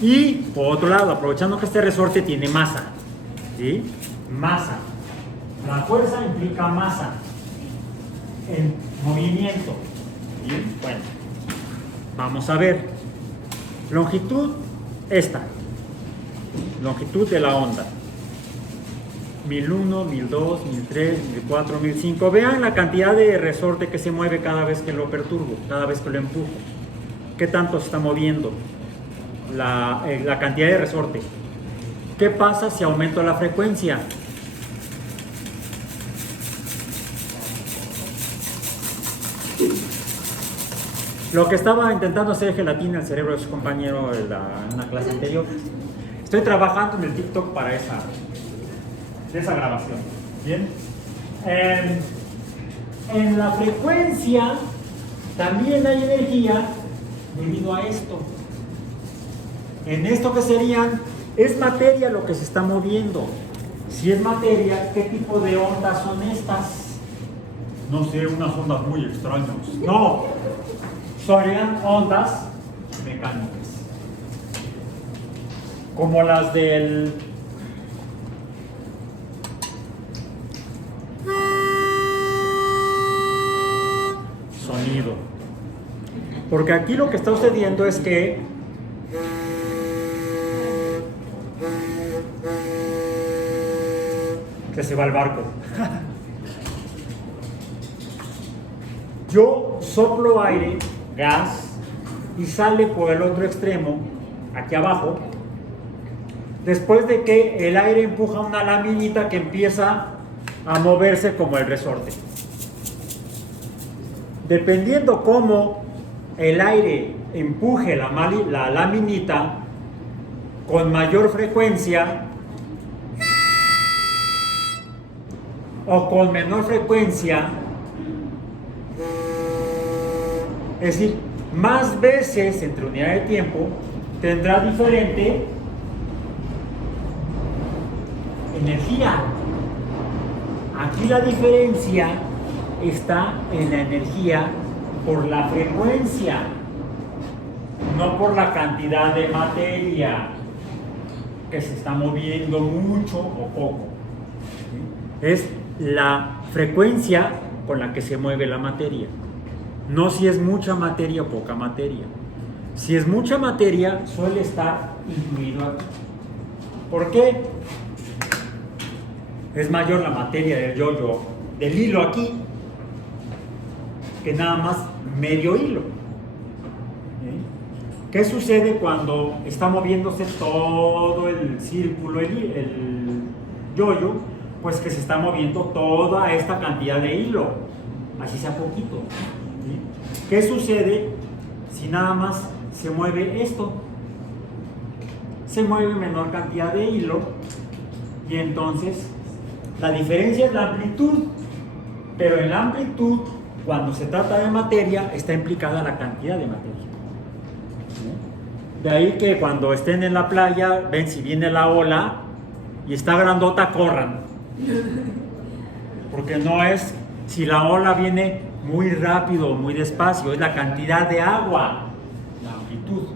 Y, por otro lado, aprovechando que este resorte tiene masa, ¿sí? Masa. La fuerza implica masa en movimiento. ¿Sí? Bueno, vamos a ver. Longitud, esta. Longitud de la onda. 1001, 1002, 1003, 1004, 1005. Vean la cantidad de resorte que se mueve cada vez que lo perturbo, cada vez que lo empujo. ¿Qué tanto se está moviendo la cantidad de resorte? ¿Qué pasa si aumento la frecuencia? Lo que estaba intentando hacer gelatina el cerebro de su compañero en una clase anterior. Estoy trabajando en el TikTok para esa grabación. Bien. En la frecuencia también hay energía debido a esto. En esto que serían, es materia lo que se está moviendo. Si es materia, ¿qué tipo de ondas son estas? No sé, unas ondas muy extrañas. No, serían ondas mecánicas. Como las del sonido. Porque aquí lo que está sucediendo es que se va el barco. Yo soplo aire, gas, y sale por el otro extremo, aquí abajo, después de que el aire empuja una laminita que empieza a moverse como el resorte. Dependiendo cómo el aire empuje la laminita con mayor frecuencia o con menor frecuencia, es decir, más veces entre unidad de tiempo, tendrá diferente energía. Aquí la diferencia está en la energía por la frecuencia, no por la cantidad de materia que se está moviendo mucho o poco. Es la frecuencia con la que se mueve la materia, no si es mucha materia o poca materia. Si es mucha materia, suele estar incluido aquí. ¿Por qué? Es mayor la materia del yo-yo, del hilo aquí, que nada más medio hilo. ¿Qué sucede cuando está moviéndose todo el círculo, el yo-yo? Pues que se está moviendo toda esta cantidad de hilo, así sea poquito. ¿Sí? ¿Qué sucede si nada más se mueve esto? Se mueve menor cantidad de hilo y entonces la diferencia es la amplitud, pero en la amplitud, cuando se trata de materia, está implicada la cantidad de materia. ¿Sí? De ahí que cuando estén en la playa, ven si viene la ola, y está grandota, corran. Porque no es si la ola viene muy rápido o muy despacio, es la cantidad de agua, la amplitud.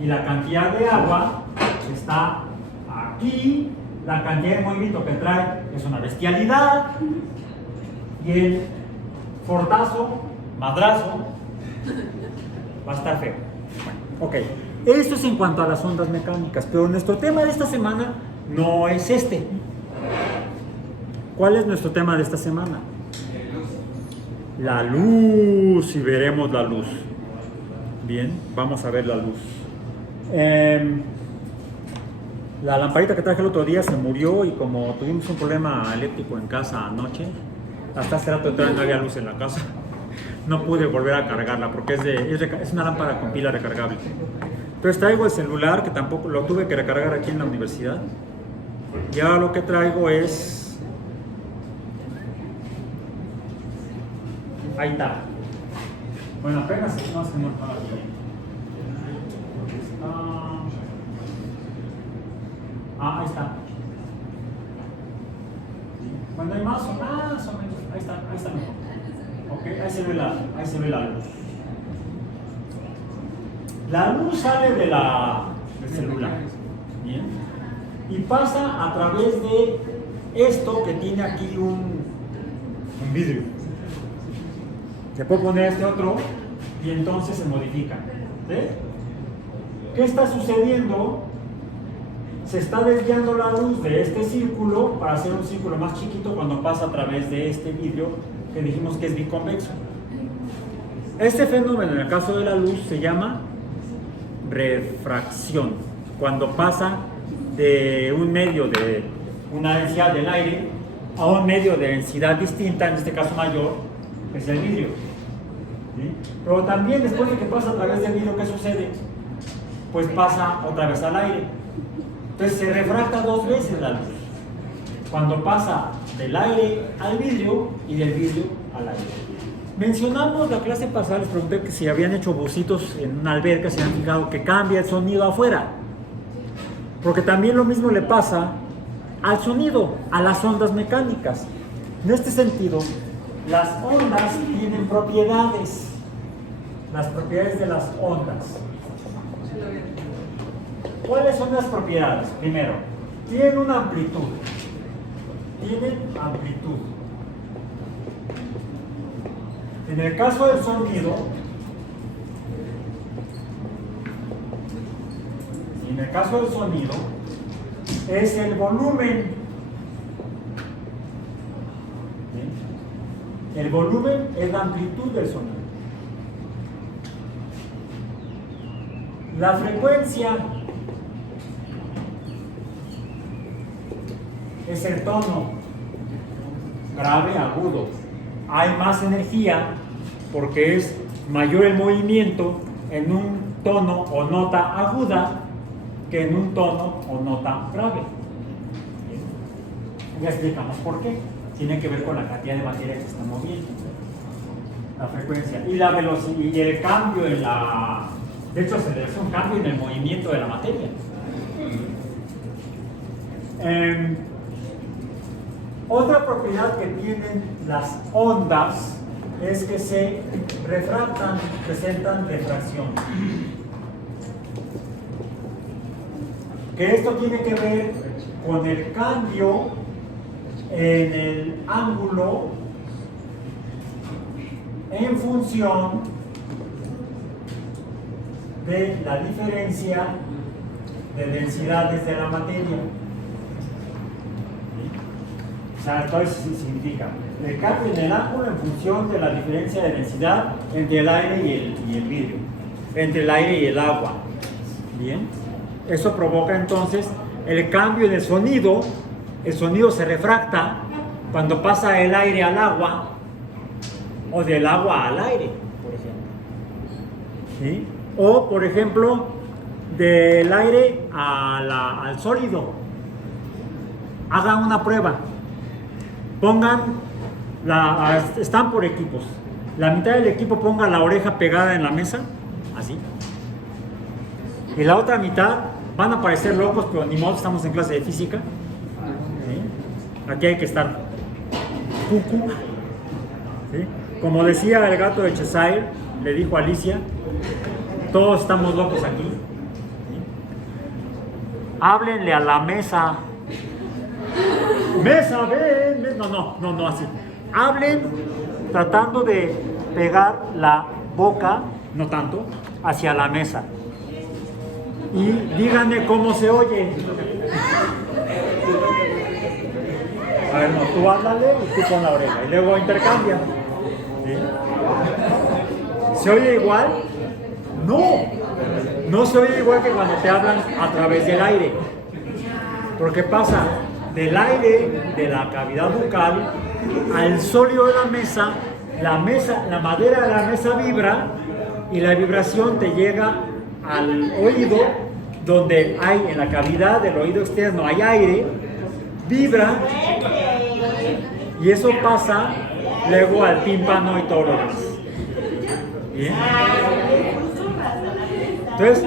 Y la cantidad de agua está aquí, la cantidad de movimiento que trae es una bestialidad, y el fortazo, madrazo, va a estar feo. Ok, esto es en cuanto a las ondas mecánicas, pero nuestro tema de esta semana no es este. ¿Cuál es nuestro tema de esta semana? La luz, y veremos la luz. Bien, vamos a ver la luz. La lamparita que traje el otro día se murió y como tuvimos un problema eléctrico en casa anoche, hasta hace rato todavía no había luz en la casa. No pude volver a cargarla porque es una lámpara con pila recargable. Entonces traigo el celular que tampoco lo tuve que recargar aquí en la universidad. Y ahora lo que traigo es... Ahí está. Bueno, apenas no se me está bien. Ahí está. Bueno, hay más o menos. Ahí está mejor. Ok, ahí se ve la luz. La luz sale del celular. Bien. Y pasa a través de esto que tiene aquí un vidrio. Se puede poner este otro y entonces se modifica. ¿Sí? ¿Qué está sucediendo? Se está desviando la luz de este círculo para hacer un círculo más chiquito cuando pasa a través de este vidrio que dijimos que es biconvexo. Este fenómeno en el caso de la luz se llama refracción. Cuando pasa de un medio de una densidad del aire a un medio de densidad distinta, en este caso mayor, que es el vidrio. ¿Sí? Pero también después de que pasa a través del vidrio, ¿qué sucede? Pues pasa otra vez al aire. Entonces se refracta dos veces la luz. Cuando pasa del aire al vidrio y del vidrio al aire. Mencionamos la clase pasada, les pregunté que si habían hecho bucitos en una alberca, si han fijado que cambia el sonido afuera. Porque también lo mismo le pasa al sonido, a las ondas mecánicas. En este sentido, las ondas tienen propiedades. Las propiedades de las ondas. ¿Cuáles son las propiedades? Primero, tienen una amplitud. Tienen amplitud. En el caso del sonido, es el volumen. ¿Sí? El volumen es la amplitud del sonido. La frecuencia es el tono, grave, agudo. Hay más energía porque es mayor el movimiento en un tono o nota aguda que en un tono o nota grave. Bien. Ya explicamos por qué. Tiene que ver con la cantidad de materia que se está moviendo. La frecuencia y la velocidad y el cambio en la... De hecho, se hace un cambio en el movimiento de la materia. Otra propiedad que tienen las ondas es que se refractan, presentan refracción. Que esto tiene que ver con el cambio en el ángulo en función de la diferencia de densidades de la materia. O sea, esto significa el cambio en el ángulo en función de la diferencia de densidad entre el aire y el vidrio, entre el aire y el agua. Bien, eso provoca entonces el cambio en el sonido. El sonido se refracta cuando pasa del aire al agua o del agua al aire, por ejemplo. ¿Sí? O, por ejemplo, del aire al sólido. Hagan una prueba. Están por equipos. La mitad del equipo ponga la oreja pegada en la mesa, así. Y la otra mitad Van a parecer locos, pero ni modo, estamos en clase de física. ¿Sí? Aquí hay que estar cucu. ¿Sí? Como decía el gato de Cheshire, le dijo a Alicia, todos estamos locos aquí. ¿Sí? Háblenle a la mesa. Mesa, ven, ven. No, así. Hablen tratando de pegar la boca, no tanto, hacia la mesa. Y díganme cómo se oye. A ver, no, tú háblale y tú pon la oreja. Y luego intercambia. ¿Sí? ¿Se oye igual? No se oye igual que cuando te hablan a través del aire. Porque pasa del aire, de la cavidad bucal, al sólido de la mesa, la madera de la mesa vibra y la vibración te llega al oído, donde hay en la cavidad del oído externo hay aire, vibra y eso pasa luego al tímpano y todo lo demás. ¿Bien? Entonces,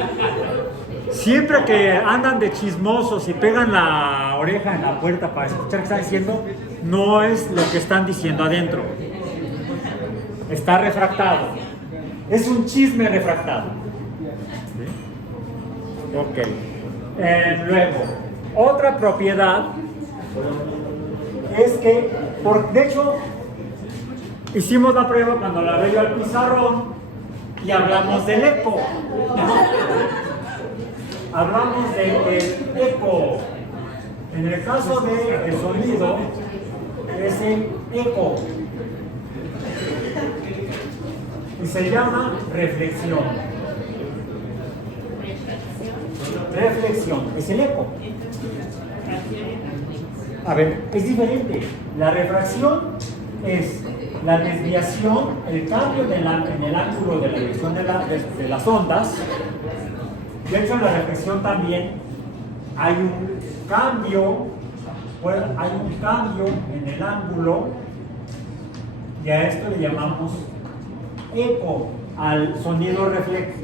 siempre que andan de chismosos y pegan la oreja en la puerta para escuchar qué están diciendo, no es lo que están diciendo adentro. Está refractado. Es un chisme refractado. ¿Sí? Ok. Luego, otra propiedad es que, de hecho, hicimos la prueba cuando la veo al pizarrón y hablamos del eco. Hablamos del eco. En el caso del sonido, es el eco. Y se llama reflexión. Reflexión, es el eco. A ver, es diferente. La refracción es la desviación, el cambio en el ángulo de la dirección de las ondas. De hecho, en la reflexión también hay un cambio en el ángulo y a esto le llamamos eco, al sonido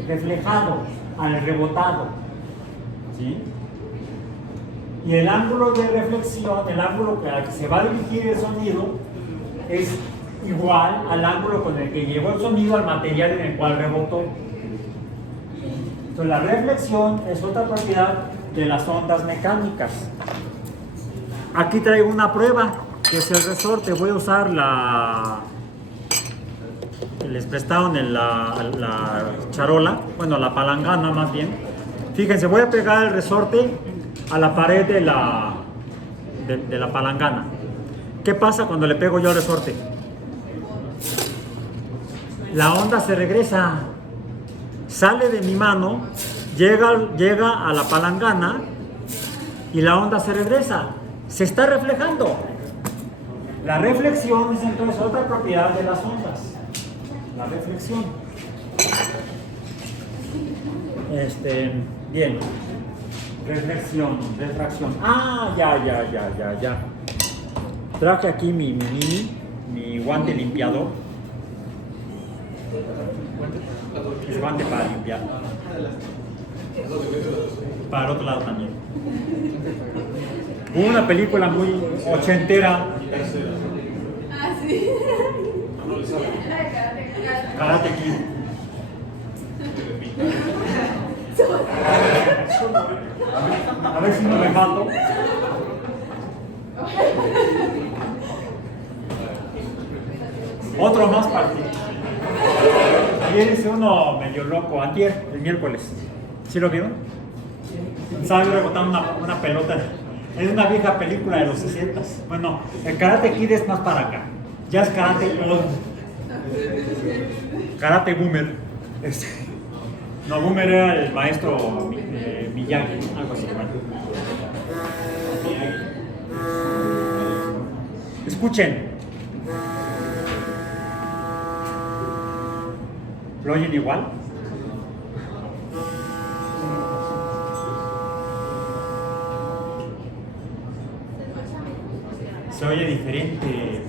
reflejado, al rebotado. ¿Sí? Y el ángulo de reflexión, el ángulo al que se va a dirigir el sonido, es igual al ángulo con el que llegó el sonido al material en el cual rebotó. Entonces, la reflexión es otra propiedad de las ondas mecánicas. Aquí traigo una prueba, que es el resorte. Voy a usar les prestaron la charola, bueno, la palangana más bien. Fíjense, voy a pegar el resorte a la pared de la palangana. ¿Qué pasa cuando le pego yo al resorte? La onda se regresa, sale de mi mano, llega a la palangana y la onda se regresa. Se está reflejando. La reflexión es entonces otra propiedad de las ondas. La reflexión. Bien. Reflexión, refracción. Ya. Traje aquí mi guante limpiador. Es guante para limpiar. Para el otro lado también. Hubo una película muy ochentera. Ah, sí. Karate Kid. A ver si no me mato. Otro más para ti. Ayer hice uno medio loco, antier, el miércoles. ¿Sí lo vieron? Estaba yo rebotando una pelota. Es una vieja película de los 60. Bueno, el Karate Kid es más para acá. Ya es Karate old. Karate Boomer. No, Boomer era el maestro Miyagi, algo así. Bueno. Escuchen. ¿Lo oyen igual? Se oye diferente.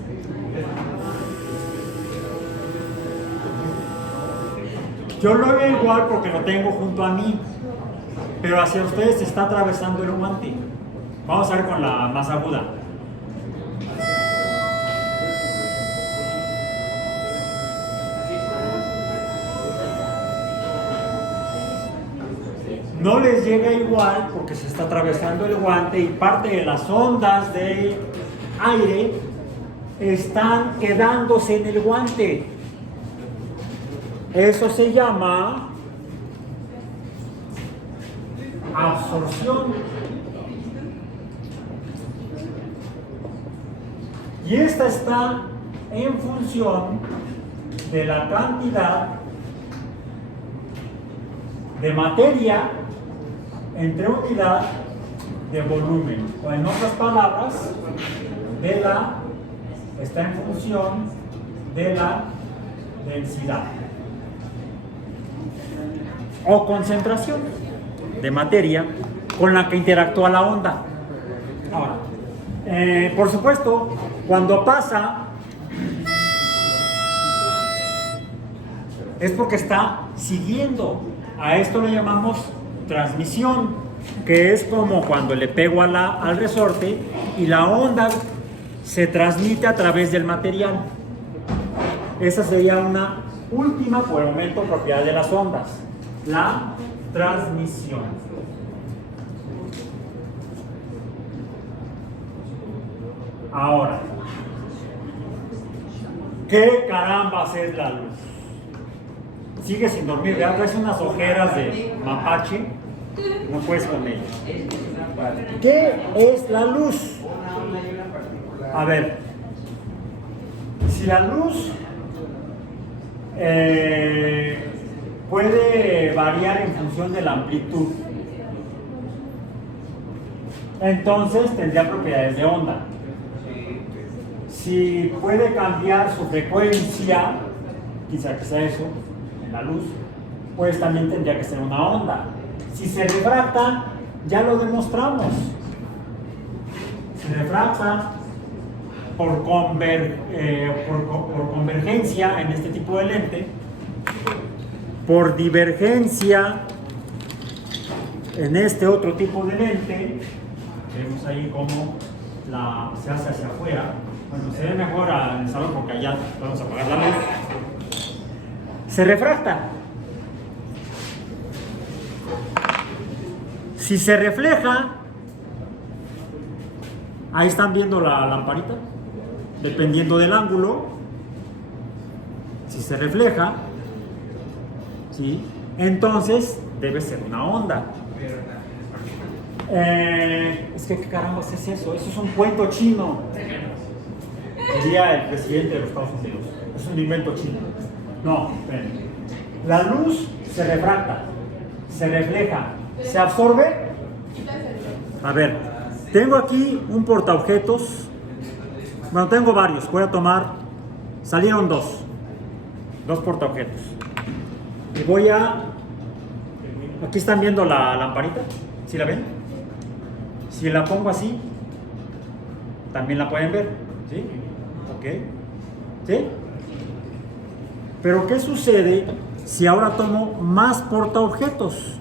Yo lo oigo igual porque lo tengo junto a mí. pero hacia ustedes se está atravesando el guante. Vamos a ver con la más aguda. No les llega igual porque se está atravesando el guante y parte de las ondas de aire están quedándose en el guante. Eso se llama absorción. Y esta está en función de la cantidad de materia entre unidad de volumen. O en otras palabras, está en función de la densidad o concentración de materia con la que interactúa la onda. Ahora, por supuesto, cuando pasa es porque está siguiendo. A esto le llamamos transmisión, que es como cuando le pego al resorte y la onda se transmite a través del material. Esa sería una última, por el momento, propiedad de las ondas, la transmisión. Ahora, ¿qué carambas es la luz? Sigue sin dormir, ¿verdad? Traes unas ojeras de mapache, no puedes con ella. ¿Qué es la luz? A ver, si la luz puede variar en función de la amplitud, entonces tendría propiedades de onda. Si puede cambiar su frecuencia, quizá que sea eso, en la luz, pues también tendría que ser una onda. Si se refracta, ya lo demostramos. Se refracta por convergencia en este tipo de lente, por divergencia en este otro tipo de lente. Vemos ahí cómo se hace hacia afuera. Bueno, se ve mejor en el salón porque allá vamos a apagar la luz. Se refracta. Si se refleja, ahí están viendo la lamparita, dependiendo del ángulo. Si se refleja, ¿sí? Entonces debe ser una onda. Es que ¿qué caramba es eso? Eso es un cuento chino, diría el presidente de los Estados Unidos. Es un invento chino. No, esperen. La luz se refracta, se refleja, se absorbe. A ver, tengo aquí un portaobjetos. Bueno, tengo varios. Voy a tomar. Salieron dos portaobjetos. Y voy a. Aquí están viendo la lamparita. ¿Sí la ven? Si la pongo así, también la pueden ver. ¿Sí? Ok. ¿Sí? Pero ¿qué sucede si ahora tomo más portaobjetos?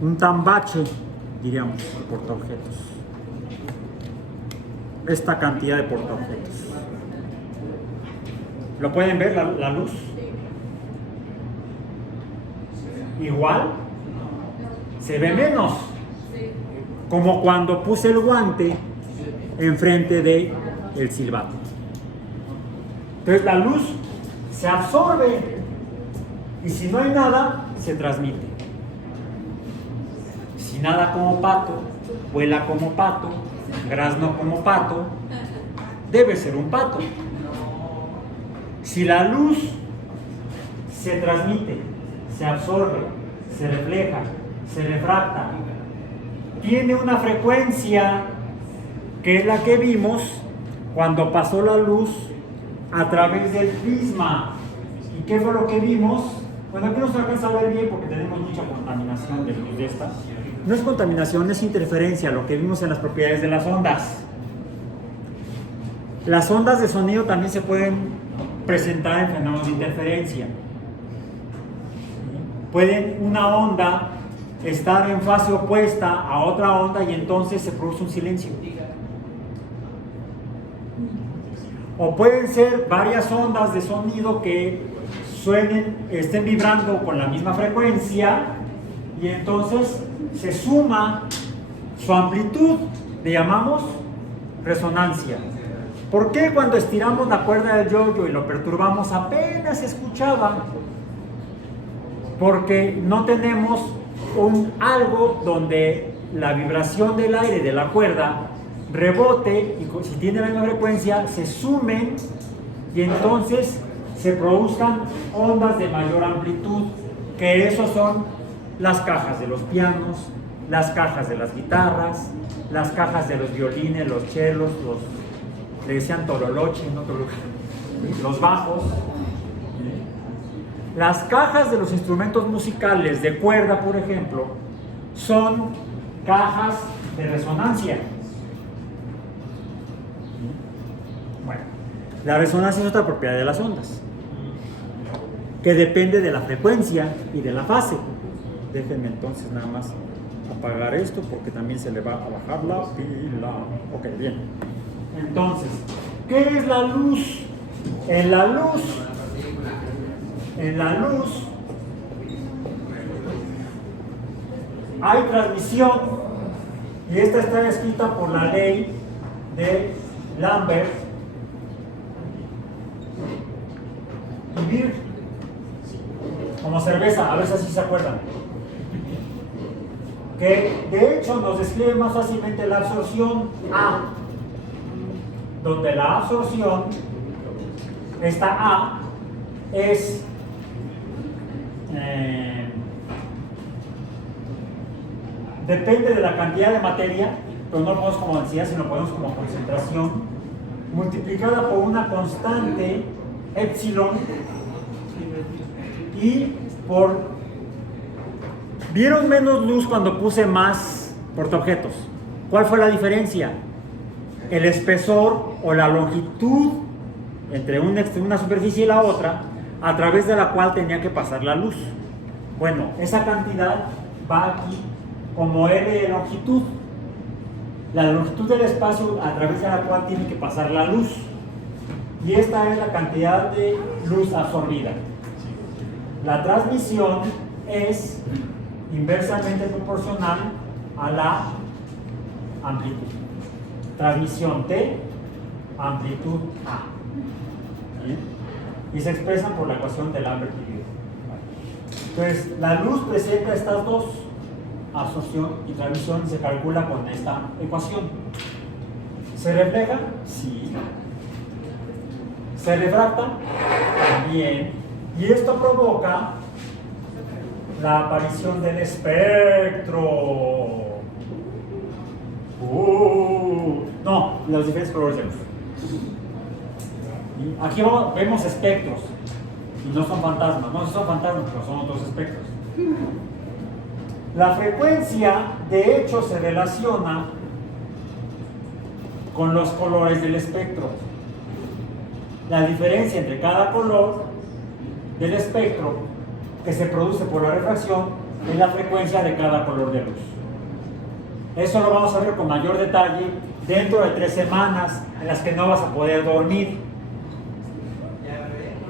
Un tambache, diríamos, portaobjetos. Esta cantidad de portaobjetos. ¿Lo pueden ver la luz? Igual, se ve menos. Como cuando puse el guante enfrente del silbato. Entonces la luz se absorbe y si no hay nada, se transmite. Si nada como pato, vuela como pato, grazno como pato, debe ser un pato. Si la luz se transmite, se absorbe, se refleja, se refracta, tiene una frecuencia que es la que vimos cuando pasó la luz a través del prisma. ¿Y qué fue lo que vimos? Bueno, aquí no se alcanza a ver bien porque tenemos mucha contaminación de luz de esta. No es contaminación, es interferencia, lo que vimos en las propiedades de las ondas. Las ondas de sonido también se pueden presentar en fenómenos de interferencia. Pueden una onda estar en fase opuesta a otra onda y entonces se produce un silencio. O pueden ser varias ondas de sonido que suenen, estén vibrando con la misma frecuencia y entonces se suma su amplitud, le llamamos resonancia. ¿Por qué cuando estiramos la cuerda del yo-yo y lo perturbamos apenas se escuchaba? Porque no tenemos algo donde la vibración del aire de la cuerda rebote y si tiene la misma frecuencia se sumen y entonces se produzcan ondas de mayor amplitud, que esos son las cajas de los pianos, las cajas de las guitarras, las cajas de los violines, los chelos, le decían tololoche en otro lugar, los bajos. Las cajas de los instrumentos musicales de cuerda, por ejemplo, son cajas de resonancia. Bueno, la resonancia es otra propiedad de las ondas, que depende de la frecuencia y de la fase. Déjenme entonces nada más apagar esto porque también se le va a bajar la pila. Ok, bien. Entonces, ¿qué es la luz? En la luz hay transmisión y esta está escrita por la ley de Lambert y Birch, como cerveza, a veces sí se acuerdan, que de hecho nos describe más fácilmente la absorción A, donde la absorción, esta A, es depende de la cantidad de materia, pero no lo ponemos como densidad, sino lo ponemos como concentración, multiplicada por una constante epsilon y por... ¿Vieron menos luz cuando puse más portaobjetos? ¿Cuál fue la diferencia? El espesor o la longitud entre una superficie y la otra, a través de la cual tenía que pasar la luz. Bueno, esa cantidad va aquí como L de longitud, la longitud del espacio a través de la cual tiene que pasar la luz, y esta es la cantidad de luz absorbida. La transmisión es inversamente proporcional a la amplitud. Transmisión T, amplitud A. ¿Sí? Y se expresan por la ecuación de Lambert y Birch. Entonces, la luz presenta estas dos, absorción y transmisión, y se calcula con esta ecuación. ¿Se refleja? Sí. ¿Se refracta? También. Y esto provoca la aparición del espectro. No, los diferentes colores de luz. Aquí vemos espectros y no son fantasmas, no son fantasmas, pero son otros espectros. La frecuencia de hecho se relaciona con los colores del espectro. La diferencia entre cada color del espectro que se produce por la refracción es la frecuencia de cada color de luz. Eso lo vamos a ver con mayor detalle dentro de 3 semanas en las que no vas a poder dormir.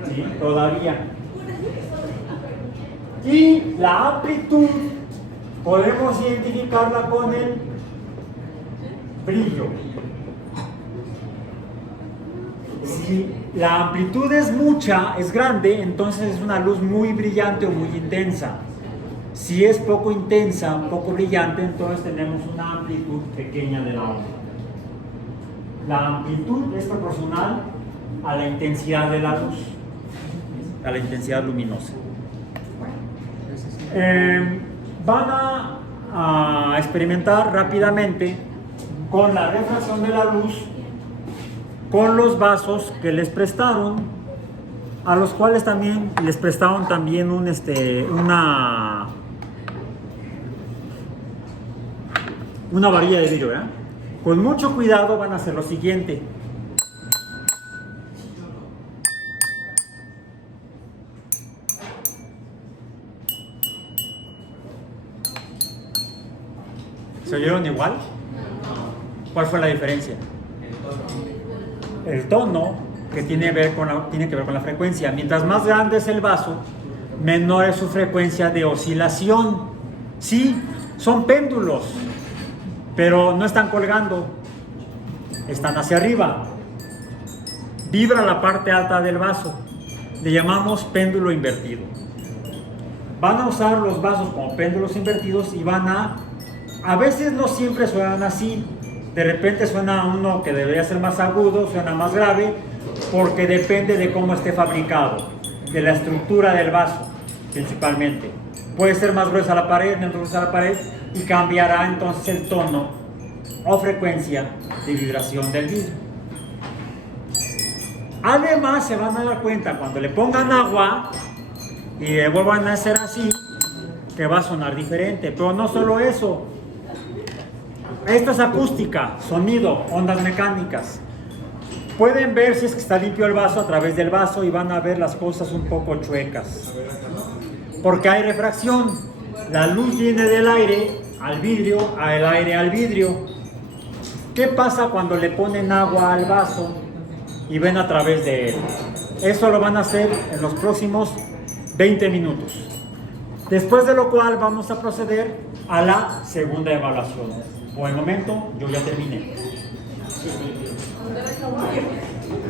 ¿Sí? Todavía. Y la amplitud podemos identificarla con el brillo. Si la amplitud es mucha, es grande, entonces es una luz muy brillante o muy intensa. Si es poco intensa, poco brillante, entonces tenemos una amplitud pequeña de la onda. La amplitud es proporcional a la intensidad de la luz, a la intensidad luminosa. Van a experimentar rápidamente con la refracción de la luz con los vasos que les prestaron, a los cuales también les prestaron también una varilla de vidrio, ¿eh? Con mucho cuidado van a hacer lo siguiente. ¿Se oyeron igual? ¿Cuál fue la diferencia? El tono que tiene que ver con la frecuencia. Mientras más grande es el vaso, menor es su frecuencia de oscilación. Sí, son péndulos, pero no están colgando, están hacia arriba. Vibra la parte alta del vaso. Le llamamos péndulo invertido. Van a usar los vasos como péndulos invertidos y a veces no siempre suenan así. De repente suena uno que debería ser más agudo, suena más grave, porque depende de cómo esté fabricado, de la estructura del vaso, principalmente. Puede ser más gruesa la pared, menos gruesa la pared, y cambiará entonces el tono o frecuencia de vibración del vidrio. Además, se van a dar cuenta cuando le pongan agua y vuelvan a hacer así, que va a sonar diferente. Pero no solo eso. Esto es acústica, sonido, ondas mecánicas. Pueden ver si es que está limpio el vaso a través del vaso y van a ver las cosas un poco chuecas. Porque hay refracción. La luz viene del aire al vidrio, al aire al vidrio. ¿Qué pasa cuando le ponen agua al vaso y ven a través de él? Eso lo van a hacer en los próximos 20 minutos. Después de lo cual vamos a proceder a la segunda evaluación. Por el momento yo ya terminé.